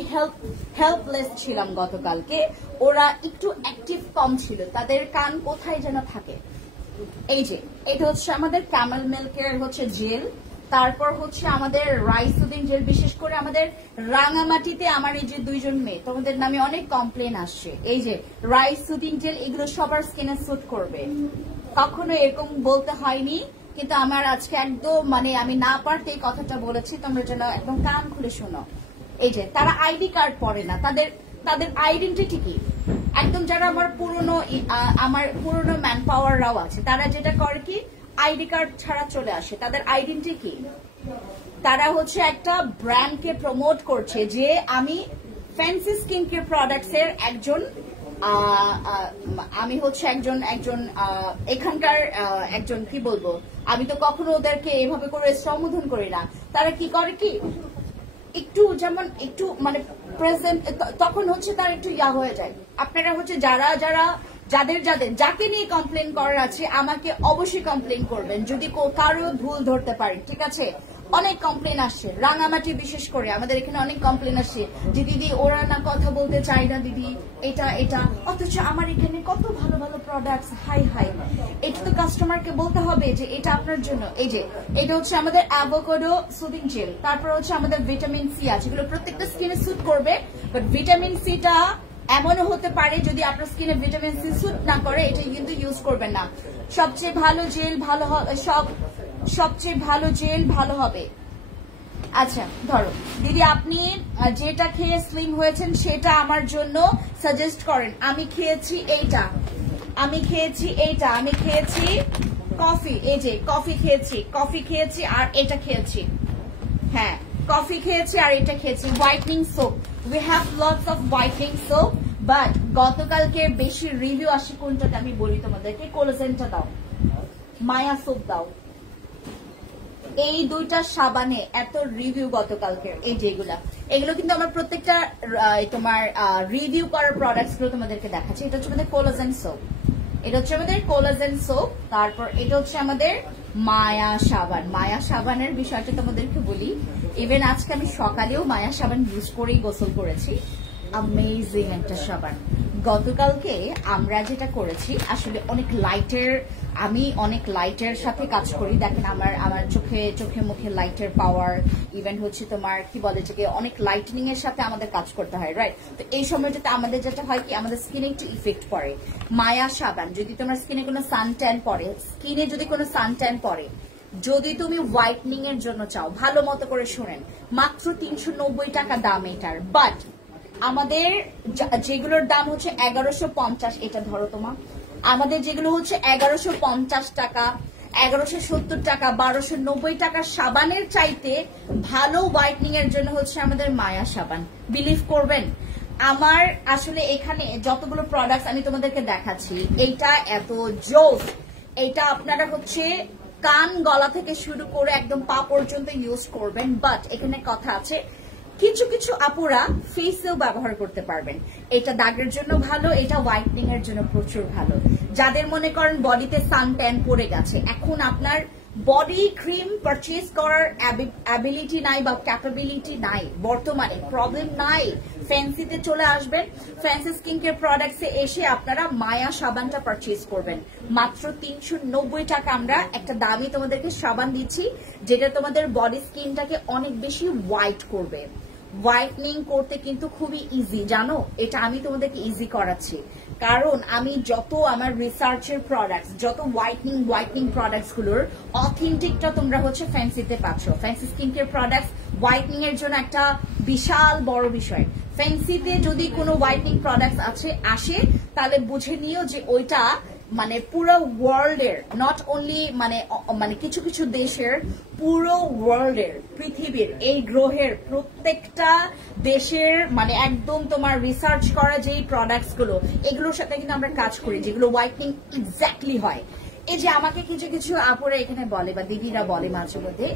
হেল্পলেস ছিলাম গতকালকে, ওরা একটু অ্যাক্টিভ কম ছিল, তাদের কান কোথায় যেন থাকে। এই যে এটা হচ্ছে আমাদের ক্যামেল মিল্কের হচ্ছে জেল, তারপর হচ্ছে আমাদের রাইস সুদিং জেল। বিশেষ করে আমাদের রাঙামাটিতে আমার এই যে 2 জন মেয়ে, তোমাদের নামে অনেক কমপ্লেন আসছে, এই যে রাইস সুদিং জেল, এগুলো সবার স্কিনে স্যুট করবে, কখনো এরকম বলতে হয়নি। কিন্তু আমার আজকে একদম মানে আমি না পারতে এই কথাটা বলেছি, তোমরা যেন একদম কান খুলে শোনো। এই যে তারা আইডি কার্ড পরে না, তাদের আইডেন্টিটি কি, একদম যারা আমার পুরনো ম্যান পাওয়াররাও আছে, তারা যেটা করে কি আইডি কার্ড ছাড়া চলে আসে। তাদের আইডেন্টিটি কি, তারা হচ্ছে একটা ব্র্যান্ডকে প্রমোট করছে যে আমি ফ্যান্সি স্কিন কেয়ার প্রোডাক্টস এর একজন, আমি হচ্ছে একজন এখানকার একজন, কি বলবো, আমি তো কখনো ওদেরকে এভাবে করে সম্বোধন করি না। তারা কি করে কি একটু যেমন একটু মানে প্রেজেন্ট, তখন হচ্ছে তার একটু ইয়া হয়ে যায়। আপনারা হচ্ছে যাদের যাকে নিয়ে কমপ্লেন করার আছে আমাকে অবশ্যই কমপ্লেন করবেন যদি কারো ভুল ধরতে পারেন, ঠিক আছে? অনেক কমপ্লেন আসছে রাঙামাটি, বিশেষ করে আমাদের এখানে অনেক কমপ্লেন আসছে যে দিদি ওরা না কথা বলতে চায় না দিদি, এটা অথচ আমার এখানে কত ভালো ভালো প্রোডাক্টস। হাই এটা তো কাস্টমারকে বলতে হবে যে এটা আপনার জন্য। এই যে এটা হচ্ছে আমাদের অ্যাভোকাডো সুদিং জেল, তারপর হচ্ছে আমাদের ভিটামিন সি আছে, এগুলো প্রত্যেকটা স্কিনে স্যুট করবে। বাট ভিটামিন সিটা এমনও হতে পারে যদি আপনার স্কিনে ভিটামিন সি স্যুট না করে, এটা কিন্তু ইউজ করবেন না। সবচেয়ে ভালো জেল, ভালো সব সবচেয়ে ভালো জেল ভালো হবে। আচ্ছা ধরো দিদি আপনি যেটা খেয়ে স্লিম হয়েছেন সেটা আমার জন্য সাজেস্ট করেন। আমি খেয়েছি এইটা, আমি খেয়েছি এইটা, আমি খেয়েছি কফি, এই যে কফি খেয়েছি আর এটা খেয়েছি। হ্যাঁ কফি খেয়েছি আর এটা খেয়েছি। Whitening soap, we have lots of whitening soap, but গতকালকে বেশি রিভিউ আসে কোনটাতে আমি বলি তোমাদেরকে। কোলাজেনটা দাও, মায়া সোপ দাও। এই দুইটা সাবানে এত রিভিউ গতকালকে, এই যেগুলা এগুলো কিন্তু আমার প্রত্যেকটা তোমার রিভিউ করার প্রোডাক্টস গুলো তোমাদেরকে দেখাচ্ছি। এটা হচ্ছে আমাদের কোলাজেন সোপ, এটা হচ্ছে আমাদের কোলাজেন সোপ, তারপর এটা হচ্ছে আমাদের মায়া সাবান। মায়া সাবানের বিষয়টা তোমাদেরকে বলি, ইভেন আজকে আমি সকালেও মায়া সাবান ইউজ করেই গোসল করেছি। অ্যামেজিং একটা সাবান। গতকালকে আমরা যেটা করেছি আসলে অনেক লাইটের, আমি অনেক লাইটের সাথে কাজ করি। দেখেন আমার চোখে মুখে লাইটের পাওয়ার, ইভেন হচ্ছে তোমার কি বলে যে অনেক লাইটনিং এর সাথে আমাদের কাজ করতে হয়, রাইট? তো এই সময়টাতে আমাদের যেটা হয় কি, আমাদের স্কিনে একটু ইফেক্ট পড়ে। মায়া সাবান যদি তোমার স্কিনে কোনো সানট্যান পড়ে, স্কিনে যদি কোনো সানট্যান পড়ে, যদি তুমি হোয়াইটনিং এর জন্য চাও, ভালো মতো করে শোনেন, মাত্র 390 টাকা দাম এটার। বাট আমাদের যেগুলোর দাম হচ্ছে 1150, এটা ধরো তোমার, আমাদের যেগুলো হচ্ছে 1150 টাকা, 1170 টাকা, 1290 টাকার সাবানের চাইতে ভালো হোয়াইটনিং এর জন্য হচ্ছে আমাদের মায়া সাবান। বিলিভ করবেন, আমার আসলে এখানে যতগুলো প্রোডাক্টস আমি তোমাদেরকে দেখাচ্ছি, এইটা এত জোস। এইটা আপনারা হচ্ছে কান গলা থেকে শুরু করে একদম পা পর্যন্ত ইউজ করবেন। বাট এখানে কথা আছে, কিছু কিছু আপুরা ফেসেও ব্যবহার করতে পারবেন। এটা দাগের জন্য ভালো, এটা হোয়াইটনিং এর জন্য প্রচুর ভালো। যাদের মনে করেন বডিতে সান ট্যান পড়ে গেছে, এখন আপনার বডি ক্রিম পারচেজ করার অ্যাবিলিটি নাই বা ক্যাপাবিলিটি নাই, বর্তমানে প্রবলেম নাই, ফ্যান্সিতে চলে আসবেন, ফ্যান্সি স্কিন কেয়ার প্রোডাক্টসে এসে আপনারা মায়া সাবানটা পারচেজ করবেন। মাত্র 390 টাকা আমরা একটা দামি তোমাদেরকে সাবান দিচ্ছি, যেটা তোমাদের বডি স্কিনটাকে অনেক বেশি হোয়াইট করবে। হোয়াইটনিং করতে কিন্তু খুবই ইজি, জানো? এটা আমি তোমাদেরকে ইজি করাচ্ছি, কারণ আমি যত আমার রিসার্চের প্রোডাক্টস, যত হোয়াইটনিং প্রোডাক্টস গুলোর অথেন্টিকটা তোমরা হচ্ছে ফ্যান্সিতে পাচ্ছ। Fancy skin care products whitening এর জন্য একটা বিশাল বড় বিষয়। ফ্যান্সিতে যদি কোনো হোয়াইটনিং প্রোডাক্টস আসে তাহলে বুঝে নিও যে ওইটা মানে পুরো ওয়ার্ল্ডের, নট অনলি মানে কিছু কিছু দেশের, পুরো ওয়ার্ল্ডের, পৃথিবীর এই গ্রহের প্রত্যেকটা দেশের মানে একদম তোমার রিসার্চ করা যেই প্রোডাক্টস গুলো, এগুলোর সাথে কিন্তু আমরা কাজ করি, যেগুলো হোয়াইটনিং এক্স্যাক্টলি হয়। এই যে আমাকে কিছু কিছু আপুরা এখানে বলে বা দিদিরা বলে মাঝে মধ্যে,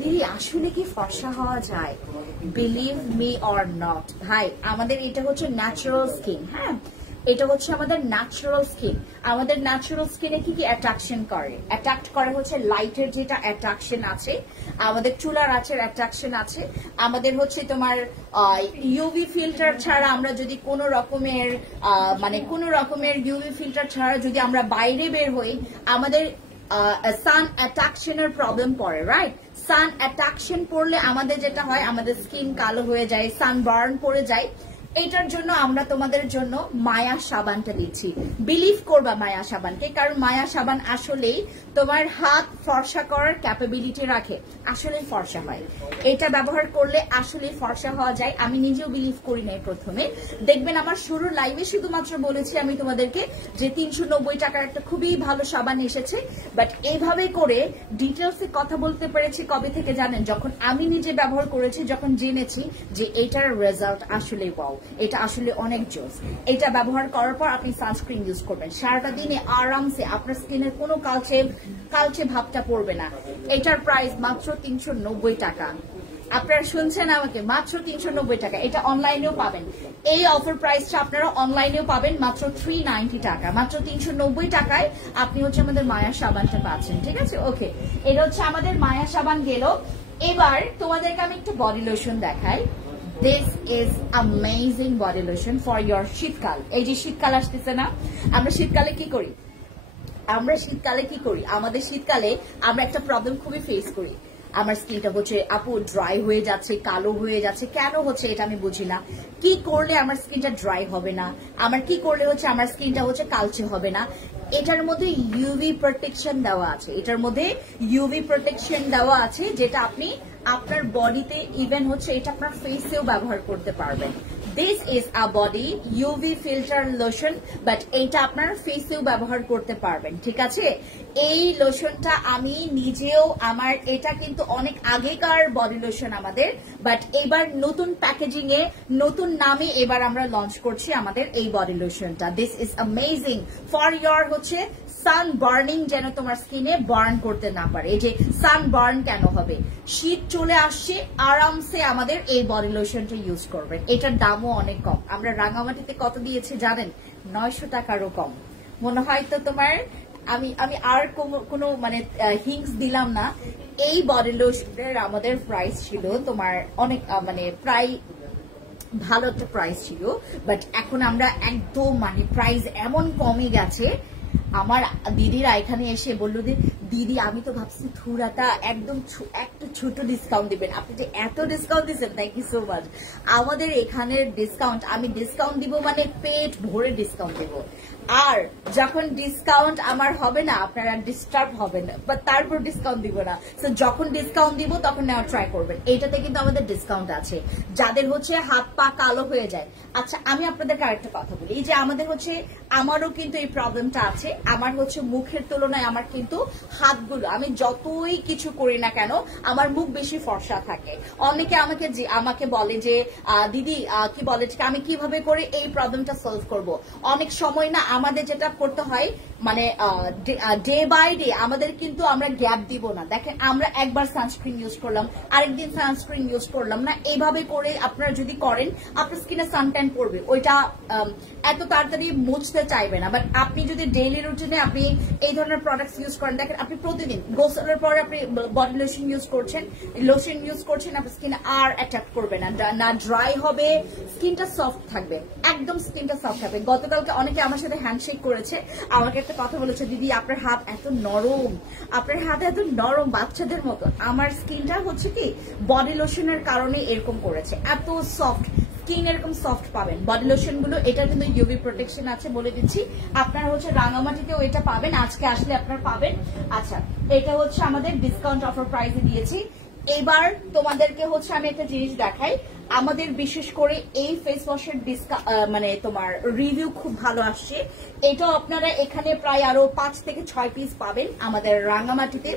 দিদি আসলে কি ফর্সা হওয়া যায়? বিলিভ মি অর নট ভাই, আমাদের এটা হচ্ছে ন্যাচারাল স্কিন। হ্যাঁ, এটা হচ্ছে আমাদের ন্যাচারাল স্কিন। আমাদের ন্যাচারাল স্কিনে কি কি অ্যাট্রাকশন করে? অ্যাট্রাক্ট করে হচ্ছে লাইটের যেটা অ্যাট্রাকশন আছে, আমাদের চুলার আঁচের অ্যাট্রাকশন আছে, আমাদের হচ্ছে তোমার ইউভি ফিল্টার ছাড়া আমরা যদি কোনো রকমের ইউভি ফিল্টার ছাড়া যদি আমরা বাইরে বের হই, আমাদের সান অ্যাট্রাকশনের প্রবলেম পড়ে, রাইট? সান অ্যাট্রাকশন পড়লে আমাদের যেটা হয়, আমাদের স্কিন কালো হয়ে যায়, সানবার্ন পড়ে যায়। এইটার জন্য আমরা তোমাদের জন্য মায়া সাবানটা দিচ্ছি। বিলিভ করবা মায়া সাবানকে, কারণ মায়া সাবান আসলেই তোমার হাত ফর্সা করার ক্যাপাবিলিটি রাখে, আসলে ফর্সা হয়। এটা ব্যবহার করলে আসলে ফর্সা হওয়া যায়। আমি নিজেও বিলিভ করি নাই প্রথমে। দেখবেন আমার শুরুর লাইভে শুধুমাত্র বলেছি আমি তোমাদেরকে যে 390 টাকার একটা খুবই ভালো সাবান এসেছে, বাট এইভাবে করে ডিটেলসে কথা বলতে পেরেছি কবে থেকে জানেন? যখন আমি নিজে ব্যবহার করেছি, যখন জেনেছি যে এটার রেজাল্ট আসলে ওয়াও, এটা আসলে অনেক জোস। এটা ব্যবহার করার পর আপনি সানস্ক্রিন ইউজ করবেন, সারাটা দিনে আরামসে আপনার স্কিনের কোনো কালচে ভাবটা পড়বে না। এটার প্রাইস মাত্র 390 টাকা। আপনারা শুনছেন আমাকে, মাত্র 390 টাকা। এটা অনলাইনেও পাবেন, এই অফার প্রাইসটা আপনারা অনলাইনেও পাবেন মাত্র 390 টাকা। মাত্র 390 টাকায় আপনি হচ্ছে আমাদের মায়া সাবানটা পাচ্ছেন, ঠিক আছে? ওকে, এটা হচ্ছে আমাদের মায়া সাবান গেল। এবার তোমাদেরকে আমি একটু বডি লোশন দেখাই। This is amazing body lotion for your শীতকাল। এই যে শীতকাল আসতেছে না, আমরা শীতকালে কি করি? আমাদের শীতকালে আমরা একটা প্রবলেম খুবই ফেস করি। আমার স্কিনটা হচ্ছে আপু ড্রাই হয়ে যাচ্ছে, কালো হয়ে যাচ্ছে, কেন হচ্ছে এটা আমি বুঝি না। কি করলে আমার স্কিনটা ড্রাই হবে না, আমার কি করলে হচ্ছে আমার স্কিনটা হচ্ছে কালচে হবে না। এটার মধ্যে ইউভি প্রোটেকশন দেওয়া আছে, এটার মধ্যে ইউভি প্রোটেকশন দেওয়া আছে, যেটা আপনি আপনার বডিতে ইভেন হচ্ছে এটা আপনার ফেসেও ব্যবহার করতে পারবেন। This is a body UV filter lotion, but এইটা আপনার ফেসেও ব্যবহার করতে পারবেন, ঠিক আছে। এই লোশনটা আমি নিজেও, আমার এটা কিন্তু অনেক আগেকার বডি লোশন আমাদের, বাট এবার নতুন প্যাকেজিং এ নতুন নামে এবার আমরা লঞ্চ করছি আমাদের এই বডি লোশনটা। This is amazing for your হচ্ছে সান বার্নিং, যেন তোমার স্কিনে বার্ন করতে না পারে। এই যে সান বার্ন কেন হবে, শীত চলে আসছে, আরামসে আমাদের এই বডি লোশনটা ইউজ করবেন। এটার দামও অনেক কম, আমরা রাঙামাটিতে কত দিয়েছি জানেন? 900 টাকারও কম। মনে হয় তো তোমার আমি আর কোনো মানে হিংস দিলাম না। এই বডি লোশনের আমাদের প্রাইস ছিল তোমার অনেক মানে প্রায় ভালো একটা প্রাইস ছিল, বাট এখন আমরা একদম মানে প্রাইস এমন কমে গেছে। আমার দিদিরা এখানে এসে বললো যে দিদি আমি তো ভাবছি থুরাটা একদম একটু ছোট ডিসকাউন্ট দিবেন, আপনি যে এত ডিসকাউন্ট দিচ্ছেন, থ্যাংক ইউ সো মাচ। আমাদের এখানের ডিসকাউন্ট, আমি ডিসকাউন্ট দিব মানে পেট ভরে ডিসকাউন্ট দিব। আর যখন ডিসকাউন্ট আমার হবে না আপনারা ডিস্টার্ব হবেন, বাট তারপর ডিসকাউন্ট দিব না। তো যখন ডিসকাউন্ট দিব তখন নেওয়া ট্রাই করবেন। এইটাতে কিন্তু আমাদের ডিসকাউন্ট আছে, যাদের হচ্ছে হাত পা কালো হয়ে যায়। আচ্ছা আমি আপনাদেরকে আরেকটা কথা বলি, এই যে আমাদের হচ্ছে আমারও কিন্তু এই প্রবলেমটা আছে। আমার হচ্ছে মুখের তুলনায় আমার কিন্তু হাতগুলো, আমি যতই কিছু করি না কেন আমার মুখ বেশি ফর্সা থাকে। অনেকে আমাকে বলে যে দিদি কি বলে আমি কিভাবে করে এই প্রবলেমটা সলভ করব। অনেক সময় না আমাদের যেটা করতে হয় মানে ডে বাই ডে আমাদের কিন্তু আমরা গ্যাপ দিব না। দেখেন আমরা একবার সানস্ক্রিন ইউজ করলাম, আরেকদিন সানস্ক্রিন ইউজ করলাম না, এইভাবে করে আপনারা যদি করেন আপনার স্কিনে সানট্যান পড়বে, ওইটা এত তাড়াতাড়ি মুছতে চাইবে না। বাট আপনি যদি ডেইলি রুটিনে আপনি এই ধরনের প্রোডাক্টস ইউজ করেন, দেখেন আপনি প্রতিদিন গোসলের পরে আপনি বডি লোশন ইউজ করছেন, আপনার স্কিনে আর অ্যাটাক করবে না, না ড্রাই হবে, স্কিনটা সফট থাকবে, একদম স্কিনটা সফট থাকবে। গতকালকে অনেকে আমার সাথে হ্যান্ডশেক করেছে, আমাকে একটা কথা বলেছে দিদি আপনার হাত এত নরম, আপনার হাত এত নরম বাচ্চাদের মতো। আমার স্কিনটা হচ্ছে কি বডি লোশনের কারণে এরকম করেছে, এত সফট স্কিন এরকম সফট পাবেন বডি লোশন গুলো। এটা কিন্তু ইউভি প্রোটেকশন আছে বলে দিচ্ছি, আপনারা হচ্ছে রাঙামাটিতেও এটা পাবেন, আজকে আসলে আপনারা পাবেন। আচ্ছা এটা হচ্ছে আমাদের ডিসকাউন্ট অফার প্রাইসে দিয়েছি। এবার তোমাদেরকে হচ্ছে আমি একটা জিনিস দেখাই, আমাদের বিশেষ করে এই ফেস ওয়াশের মানে তোমার রিভিউ খুব ভালো আসছে। এটাও আপনারা এখানে প্রায় আরো 5 থেকে 6 পিস পাবেন আমাদের রাঙামাটিতে।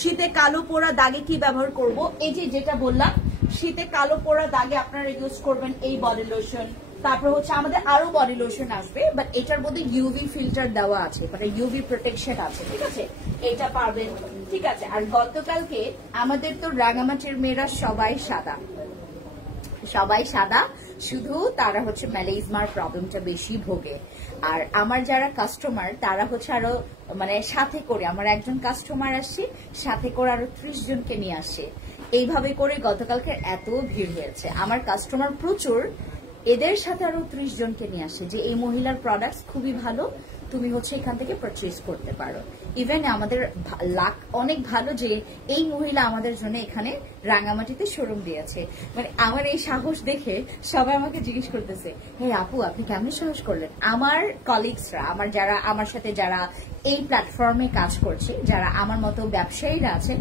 শীতে কালো পোড়া দাগে কি ব্যবহার করব, এই যে যেটা বললাম শীতে কালো পোড়া দাগে আপনারা ইউজ করবেন এই বডি লোশন। তারপর হচ্ছে আমাদের আরো বডি লোশন আসবে, বাট এটার মধ্যে ইউভি ফিল্টার দেওয়া আছে, মানে ইউভি প্রোটেকশন আছে, ঠিক আছে, এটা পাবেন, ঠিক আছে। আর গতকালকে আমাদের তো রাঙামাটির মেয়েরা সবাই সাদা, শুধু তারা হচ্ছে ম্যালেজমার প্রবলেমটা বেশি ভোগে। আর আমার যারা কাস্টমার তারা হচ্ছে আরো মানে সাথে করে, আমার একজন কাস্টমার আসছে সাথে করে আরো 30 জনকে নিয়ে আসে। এইভাবে করে গতকালকে এত ভিড় হয়েছে, আমার কাস্টমার প্রচুর, এদের সাথে আরো 30 জনকে নিয়ে আসে যে এই মহিলার প্রোডাক্টস খুবই ভালো, তুমি হচ্ছে এখান থেকে পারচেজ করতে পারো। ইভেন আমাদের লাক অনেক ভালো যে এই মহিলা আমাদের জন্য এখানে রাঙামাটিতে শোরুম দিয়েছে। মানে আমার এই সাহস দেখে সবাই আমাকে জিজ্ঞেস করতেছে, হে আপু আপনি কেমন সাহস করলেন। আমার কলিগসরা, আমার যারা আমার সাথে যারা এই প্ল্যাটফর্মে কাজ করছে, যারা আমার মতো ব্যবসায়ীরা আছে,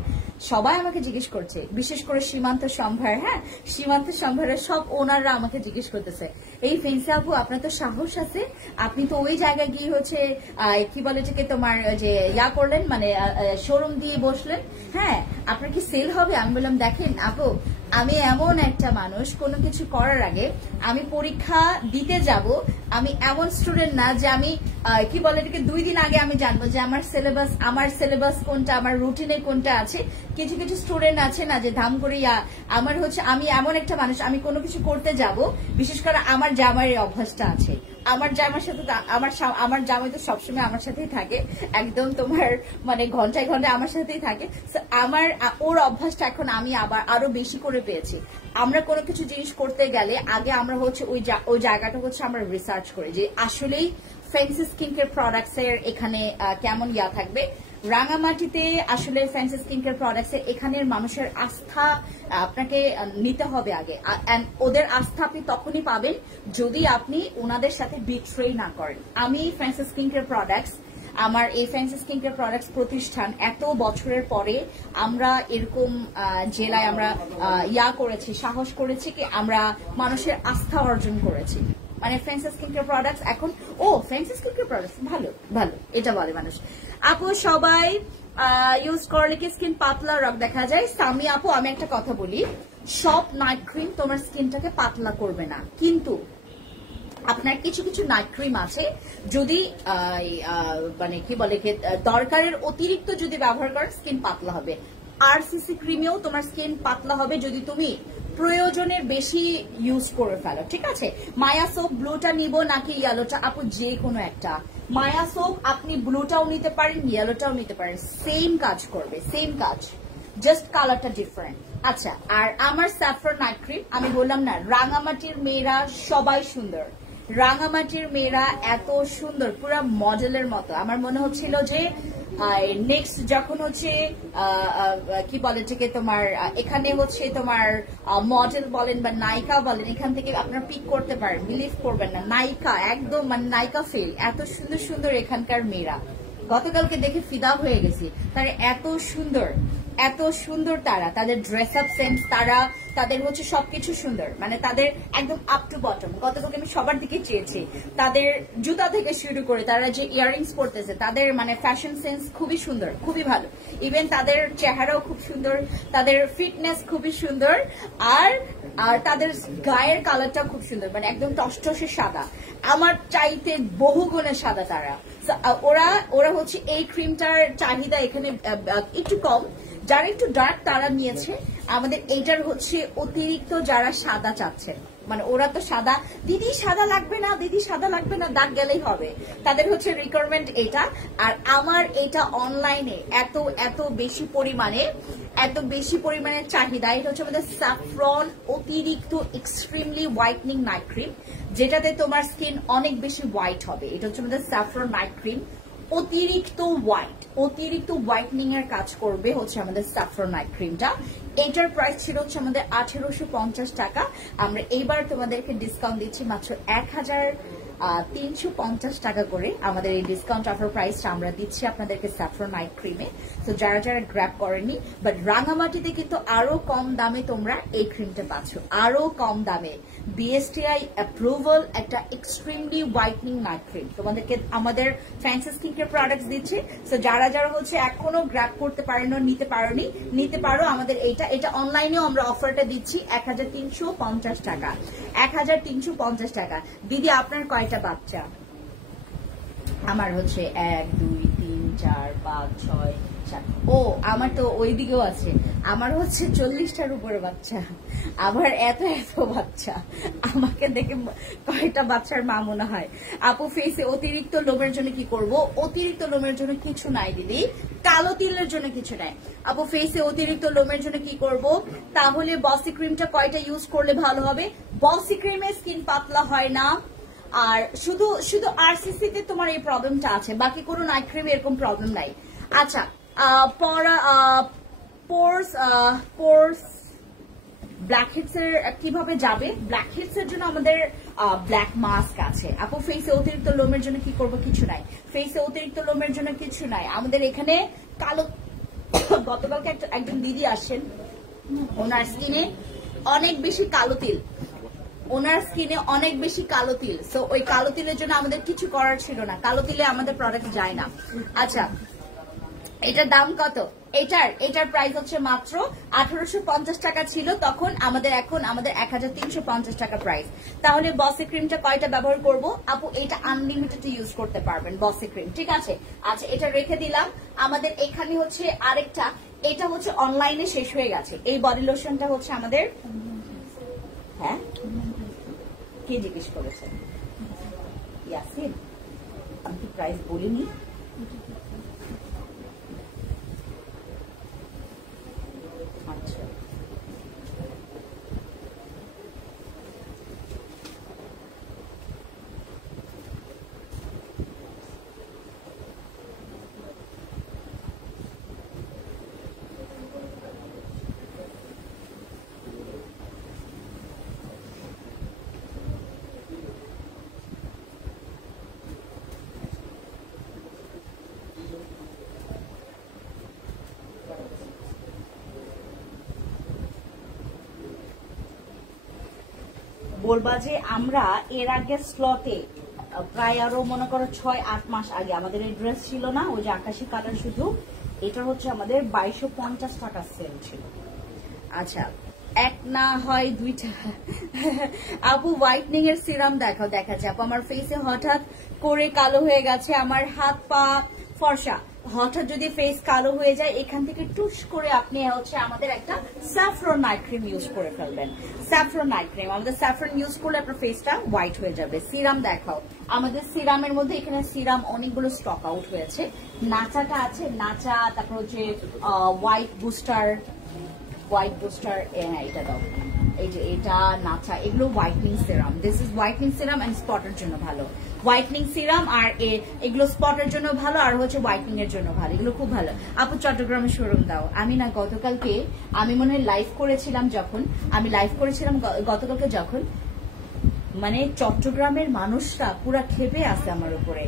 সবাই আমাকে জিজ্ঞেস করছে, বিশেষ করে সীমান্ত সম্ভার, হ্যাঁ সীমান্ত সম্ভারের সব ওনাররা আমাকে জিজ্ঞেস করতেছে, এই ফেন্সি আপু আপনার তো সাহস আছে, আপনি তো ওই জায়গায় গিয়ে হচ্ছে কি বলে যে তোমার যে ইয়া করলেন, মানে শোরুম দিয়ে বসলেন, হ্যাঁ আপনার কি সেল হবে। আমি বললাম দেখেন আপু আমি এমন একটা মানুষ, কোনো কিছু করার আগে আমি পরীক্ষা দিতে যাব, আমি এমন স্টুডেন্ট না যে আমি কি বলে এটাকে 2 দিন আগে আমি জানবো যে আমার সিলেবাস কোনটা, আমার রুটিনে কোনটা আছে। কিছু কিছু স্টুডেন্ট আছে না যে ধাম করে আমার হচ্ছে, আমি এমন একটা মানুষ, আমি কোনো কিছু করতে যাব, বিশেষ করে আমার জামাইয়ের অভ্যাসটা আছে, আমার জামার সাথে আমার জামাই তো সবসময় আমার সাথেই থাকে, একদম তোমার মানে ঘন্টায় ঘন্টায় আমার সাথেই থাকে। ওর অভ্যাসটা এখন আমি আবার আরো বেশি করে পেয়েছি। আমরা কোনো কিছু জিনিস করতে গেলে আগে আমরা হচ্ছে ওই জায়গাটা হচ্ছে আমরা রিসার্চ করি যে আসলেই ফেন্সি স্কিন কেয়ার প্রোডাক্টস এর এখানে কেমন ইয়া থাকবে। রাঙামাটিতে আসলে ফ্যান্সি স্কিন কেয়ার প্রোডাক্টসে এখানের মানুষের আস্থা আপনাকে নিতে হবে আগে, এন্ড ওদের আস্থা আপনি তখনই পাবেন যদি আপনি ওনাদের সাথে বিট্রে না করেন। আমি ফ্যান্সি স্কিন কেয়ার প্রোডাক্টস, আমার এই ফ্যান্সি স্কিন কেয়ার প্রোডাক্টস প্রতিষ্ঠান এত বছরের পরে আমরা এরকম জেলায় আমরা করেছি, সাহস করেছি কি আমরা মানুষের আস্থা অর্জন করেছি। মানে ফ্যান্সি স্কিন কেয়ার প্রোডাক্টস এখন ফ্যান্সি স্কিন কেয়ার প্রোডাক্টস ভালো ভালো এটা বলে মানুষ। আপু সবাই ইউজ করলে কি স্কিন পাতলা রক দেখা যায়? সামি আপু আমি একটা কথা বলি, সব নাইট ক্রিম তোমার স্কিনটাকে পাতলা করবে না, কিন্তু আপনার কিছু কিছু নাইট ক্রিম আছে যদি মানে কি বলে দরকারের অতিরিক্ত যদি ব্যবহার করেন স্কিন পাতলা হবে। আরসিসি ক্রিমেও তোমার স্কিন পাতলা হবে যদি তুমি প্রয়োজনের বেশি ইউজ করে ফেলো, ঠিক আছে? মায়া সোপ ব্লুটা নিব নাকি ইয়েলোটা? আপু যে কোনো একটা। মায়া সোপ আপনি ব্লুটাও নিতে পারেন, ইয়েলোটাও নিতে পারেন, সেম কাজ করবে, সেম কাজ, জাস্ট কালারটা ডিফারেন্ট। আচ্ছা, আর আমার স্যাফরন নাইট ক্রিম আমি বললাম না, রাঙামাটির মেয়েরা সবাই সুন্দর, রাঙামাটির মেয়েরা এত সুন্দর পুরা মডেলের মতো। আমার মনে হচ্ছিল যে নেক্সট যখন হচ্ছে কি বলে থেকে তোমার এখানে হচ্ছে তোমার মডেল বলেন বা নায়িকা বলেন, এখান থেকে আপনারা পিক করতে পারেন, বিলিভ করবেন না, নায়িকা একদম মানে নায়িকা ফিল, এত সুন্দর সুন্দর এখানকার মেয়েরা। গতকালকে দেখে ফিদা হয়ে গেছি, তারা এত সুন্দর, এত সুন্দর, তারা তাদের ড্রেস আপ সেন্স, তারা তাদের হচ্ছে সবকিছু সুন্দর, মানে তাদের একদম আপ টু বটম। গতকালকে আমি সবার দিকে চেয়েছি, তাদের জুতা থেকে শুরু করে তারা যে ইয়াররিংস পরতেছে, তাদের মানে ফ্যাশন সেন্স খুবই সুন্দর, খুবই ভালো। ইভেন তাদের চেহারাও খুব সুন্দর, তাদের ফিটনেস খুবই সুন্দর, আর তাদের গায়ের কালারটাও খুব সুন্দর, মানে একদম টসটসে সাদা, আমার চাইতে বহুগুণে সাদা তারা। ওরা হচ্ছে এই ক্রিমটার চাহিদা এখানে একটু কম, যারা একটু ডার্ক তারা নিয়েছে। আমাদের এইটার হচ্ছে অতিরিক্ত যারা সাদা চাচ্ছেন, মানে ওরা তো সাদা, দিদি সাদা লাগবে না, দিদি সাদা লাগবে না, দাগ গেলেই হবে, তাদের হচ্ছে রিকোয়ারমেন্ট এটা। আর আমার এটা অনলাইনে এত এত বেশি পরিমাণে চাহিদা। এটা হচ্ছে আমাদের স্যাফরন অতিরিক্ত এক্সট্রিমলি হোয়াইটনিং নাইট ক্রিম, যেটাতে তোমার স্কিন অনেক বেশি হোয়াইট হবে। এটা হচ্ছে আমাদের স্যাফরন নাইট ক্রিম, অতিরিক্ত হোয়াইটনিং এর কাজ করবে হচ্ছে আমাদের স্যাফরন নাইট ক্রিমটা। এটার প্রাইস ছিল হচ্ছে আমাদের 1850 টাকা, আমরা এইবার তোমাদেরকে ডিসকাউন্ট দিচ্ছি মাত্র 1350 টাকা করে। আমাদের এই ডিসকাউন্ট অফার প্রাইসটা আমরা দিচ্ছি আপনাদেরকে স্যাফরন নাইট ক্রিমে। তো যারা যারা গ্র্যাব করেনি, বাট রাঙামাটিতে কিন্তু আরো কম দামে তোমরা এই ক্রিমটা পাচ্ছ, আরো কম দামে। বিএসটিআই অ্যাপ্রুভাল একটা এক্সট্রিমলি হোয়াইটনিং নাইট ক্রিম তোমাদেরকে আমাদের ফ্যান্সি স্কিন কেয়ার প্রোডাক্টস দিচ্ছে। তো যারা যারা হচ্ছে এখনো গ্র্যাব করতে পারেন, নিতে পারো আমাদের এটা অনলাইনেও আমরা অফারটা দিচ্ছি 1350 টাকা, 1350 টাকা। দিদি আপনার কয়টা বাচ্চা? আমার হচ্ছে 1 2 3 4 5 6 7। ও আমার তো ওই দিকেও আছে, আমার হচ্ছে 40টার উপরে বাচ্চা, আবার এত এত বাচ্চা, আমাকে দেখে কয়টা বাচ্চার মা মনে হয়। আপু ফেসে অতিরিক্ত লোমের জন্য কি করব? অতিরিক্ত লোমের জন্য কিছু নাই দিদি, কালো তিলের জন্য কিছু নাই। আপু ফেসে অতিরিক্ত লোমের জন্য কি করব? তাহলে বসি ক্রিমটা কয়টা ইউজ করলে ভালো হবে? বসি ক্রিমে স্কিন পাতলা হয় না, আর শুধু আরসিসি তে তোমার এই প্রবলেমটা আছে, বাকি কোনো নাইট ক্রিমে এরকম প্রবলেম নাই। আচ্ছা, পোর্স ব্ল্যাক হেডস এর কিভাবে যাবে? ব্ল্যাক হেডস এর জন্য আমাদের ব্ল্যাক মাস্ক আছে। আপু ফেসে অতিরিক্ত লোমের জন্য কি করব? কিছু নাই, ফেসে অতিরিক্ত লোমের জন্য কিছু নাই। আমাদের এখানে কালো, গতকালকে একজন দিদি আসেন, ওনার স্কিনে অনেক বেশি কালো তিল, সো ওই কালো তিলের জন্য আমাদের কিছু করার ছিল না, কালো তিলে আমাদের প্রোডাক্ট যায় না। আচ্ছা, এটার দাম কত? এটার প্রাইস হচ্ছে মাত্র 1850 টাকা ছিল তখন, এখন আমাদের 1350 টাকা প্রাইস। তাহলে বসি ক্রিমটা কয়টা ব্যবহার করব? আপু এটা আনলিমিটেড ইউজ করতে পারবেন বসি ক্রিম, ঠিক আছে? আচ্ছা, এটা রেখে দিলাম। আমাদের এখানে হচ্ছে আরেকটা, এটা হচ্ছে অনলাইনে শেষ হয়ে গেছে, এই বডি লোশনটা হচ্ছে আমাদের, হ্যাঁ কে জিজ্ঞেস করেছেন? ইয়াসিন, আমি কি প্রাইস বলিনি? আচ্ছা, বলবা যে আমরা এর আগে স্লটে প্রায় আরো মনে করো 6-8 মাস আগে আমাদের এই ড্রেস ছিল না, ওই যে আকাশি কালার, শুধু এটা হচ্ছে আমাদের 2250 টাকা সেল ছিল। আচ্ছা, এক না হয় দুইটা। আপু হোয়াইটনিং এর সিরাম দেখাও। দেখাচ্ছে আপু, আমার ফেসে হঠাৎ করে কালো হয়ে গেছে, আমার হাত পা ফর্সা, হঠাৎ যদি ফেস কালো হয়ে যায় এখান থেকে টুস করে আপনি হচ্ছে আমাদের একটা স্যাফরন নাইট ক্রিম ইউজ করে ফেলবেন। স্যাফরন নাইট ক্রিম, আমাদের স্যাফরন ইউজ করলে আপনার ফেসটা হোয়াইট হয়ে যাবে। সিরাম দেখাও। আমাদের সিরামের মধ্যে এখানে সিরাম অনেকগুলো স্টক আউট হয়েছে। নাচাটা আছে, নাচা, তারপর হচ্ছে হোয়াইট বুস্টার, হ্যাঁ এটা দাও, এই যে এটা নাচা, এগুলো whitening serum. This is whitening serum and স্পটের জন্য ভালো। হোয়াইটনিং সিরাম আর এগুলো স্পটের জন্য ভালো, আর হচ্ছে হোয়াইটনিং এর জন্য ভালো, এগুলো খুব ভালো। আপু চট্টগ্রামের শোরুম দাও। আমি না গতকালকে, আমি মনে হয় লাইভ করেছিলাম গতকালকে যখন, মানে চট্টগ্রামের মানুষরা পুরা খেপে আছে আমার উপরে।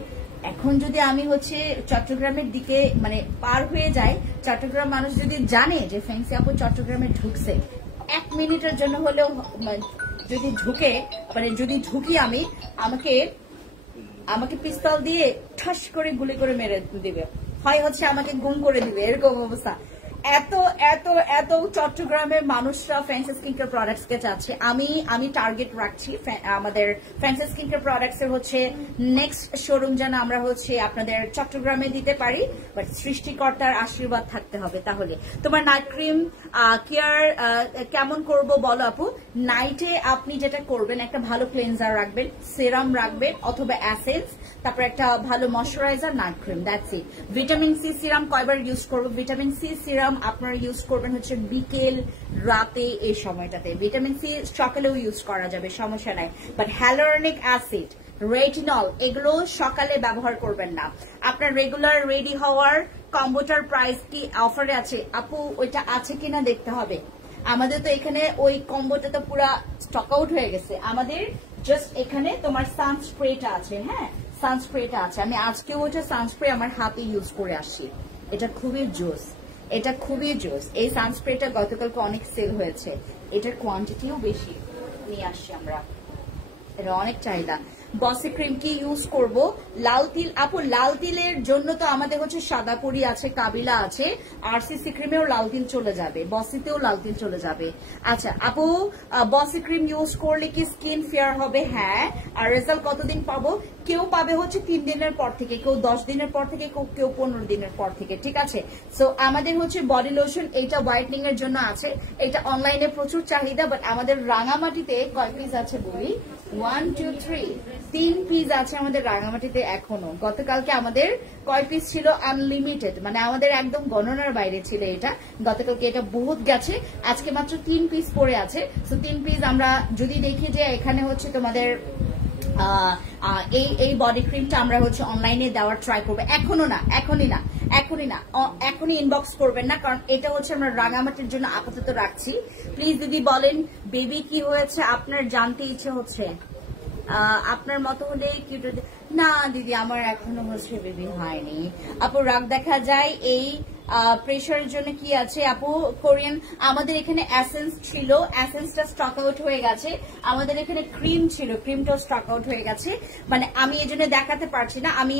এখন যদি আমি হচ্ছে চট্টগ্রামের দিকে মানে পার হয়ে যাই, চট্টগ্রাম মানুষ যদি জানে যে ফ্যান্সি আপু চট্টগ্রামে ঢুকছে, 1 মিনিটের জন্য হলেও যদি ঢুকে, মানে যদি ঢুকি আমি, আমাকে পিস্তল দিয়ে ঠাস করে গুলি করে মেরে দিবে, হয় হচ্ছে আমাকে গুম করে দিবে, এরকম অবস্থা। এত এত এত চট্টগ্রামের মানুষরা ফ্যান্সি স্কিন কেয়ার প্রোডাক্টস কে চাচ্ছে। আমি টার্গেট রাখছি আমাদের ফ্যান্সি স্কিন কেয়ার প্রোডাক্টস এর হচ্ছে নেক্সট শোরুম যেন আমরা হচ্ছে আপনাদের চট্টগ্রামে দিতে পারি, বাট সৃষ্টিকর্তার আশীর্বাদ থাকতে হবে। তাহলে তোমার নাইট ক্রিম কেয়ার কেমন করব বলো আপু? নাইটে আপনি যেটা করবেন, একটা ভালো ক্লেনজার রাখবেন, সেরাম রাখবেন অথবা অ্যাসেন্স, তারপর একটা ভালো moisturiser, night cream, that's it. Vitamin C serum কয়বার ইউজ করবো? ভিটামিন সি সিরাম আপনারা ইউজ করবেন হচ্ছে বিকেল রাতে, এই সময়টাতে। ভিটামিন সি সকালেও ইউজ করা যাবে, সমস্যা নাই, বাট হ্যালোরনিক অ্যাসিড, রেটিনল এগুলো সকালে ব্যবহার করবেন না। আপনার রেগুলার রেডি হওয়ার কম্বোটার প্রাইস কি অফারে আছে? আপু ওইটা আছে কিনা দেখতে হবে। আমাদের তো এখানে ওই কম্বোটা তো পুরা স্টক আউট হয়ে গেছে। আমাদের জাস্ট এখানে তোমার সানস্প্রেটা আছে, হ্যাঁ সানস্প্রেটা আছে। আমি আজকেও ওইটা সানস্প্রে আমার হাতে ইউজ করে আসছি, এটা খুবই জোস, এটা খুবই জোস। এই সানস্প্রেটা গতকালকে অনেক সেল হয়েছে, এটার কোয়ান্টিটিও বেশি নিয়ে আসছি আমরা, এটা অনেক চাহিদা। বসি ক্রিম কি ইউজ করব? লাল তিল, আপু লাল তিলের জন্য তো আমাদের হচ্ছে সাদাপুরি আছে, কাবিলা আছে, আরসিসি ক্রিমেও লাল তিল চলে যাবে, বসিতেও লাল তিল চলে যাবে। আচ্ছা আপু, বসি ক্রিম ইউজ করলে কি স্কিন ফেয়ার হবে? হ্যাঁ। আর রেজাল্ট কতদিন পাবো? কেউ পাবে হচ্ছে 3 দিনের পর থেকে, কেউ 10 দিনের পর থেকে, কেউ 15 দিনের পর থেকে, ঠিক আছে। সো আমাদের হচ্ছে বডি লোশন, এইটা হোয়াইটনিং এর জন্য আছে, এটা অনলাইনে প্রচুর চাহিদা, বাট আমাদের রাঙামাটিতে কয় পিস আছে বলি? 1 2 3 3 পিস আছে আমাদের রাঙামাটিতে এখনো। গতকালকে আমাদের কয় পিস ছিল? আনলিমিটেড, মানে আমাদের একদম গণনার বাইরে ছিল এটা। গতকালকে এটা বহুত গেছে, আজকে মাত্র 3 পিস পড়ে আছে। সো 3 পিস আমরা যদি দেখি যে এখানে হচ্ছে তোমাদের এই বডি ক্রিমটা আমরা হচ্ছে অনলাইনে দেওয়ার ট্রাই করবো। এখনই ইনবক্স করবেন না, কারণ এটা হচ্ছে আমরা রাঙামাটির জন্য আপাতত রাখছি। প্লিজ দিদি বলেন, বেবি কি হয়েছে আপনার জানতে ইচ্ছে হচ্ছে? আপনার মতো হলে কিউট না দিদি, আমার এখনো হচ্ছে বেবি হয়নি। আপু রাগ দেখা যায় এই প্রেশারের জন্য কি আছে? আপু কোরিয়ান, আমাদের এখানে এসেন্স ছিল, এসেন্সটা স্টক আউট হয়ে গেছে। আমাদের এখানে ক্রিম ছিল, ক্রিমটাও স্টক আউট হয়ে গেছে। মানে আমি এই জন্য দেখাতে পারছি না, আমি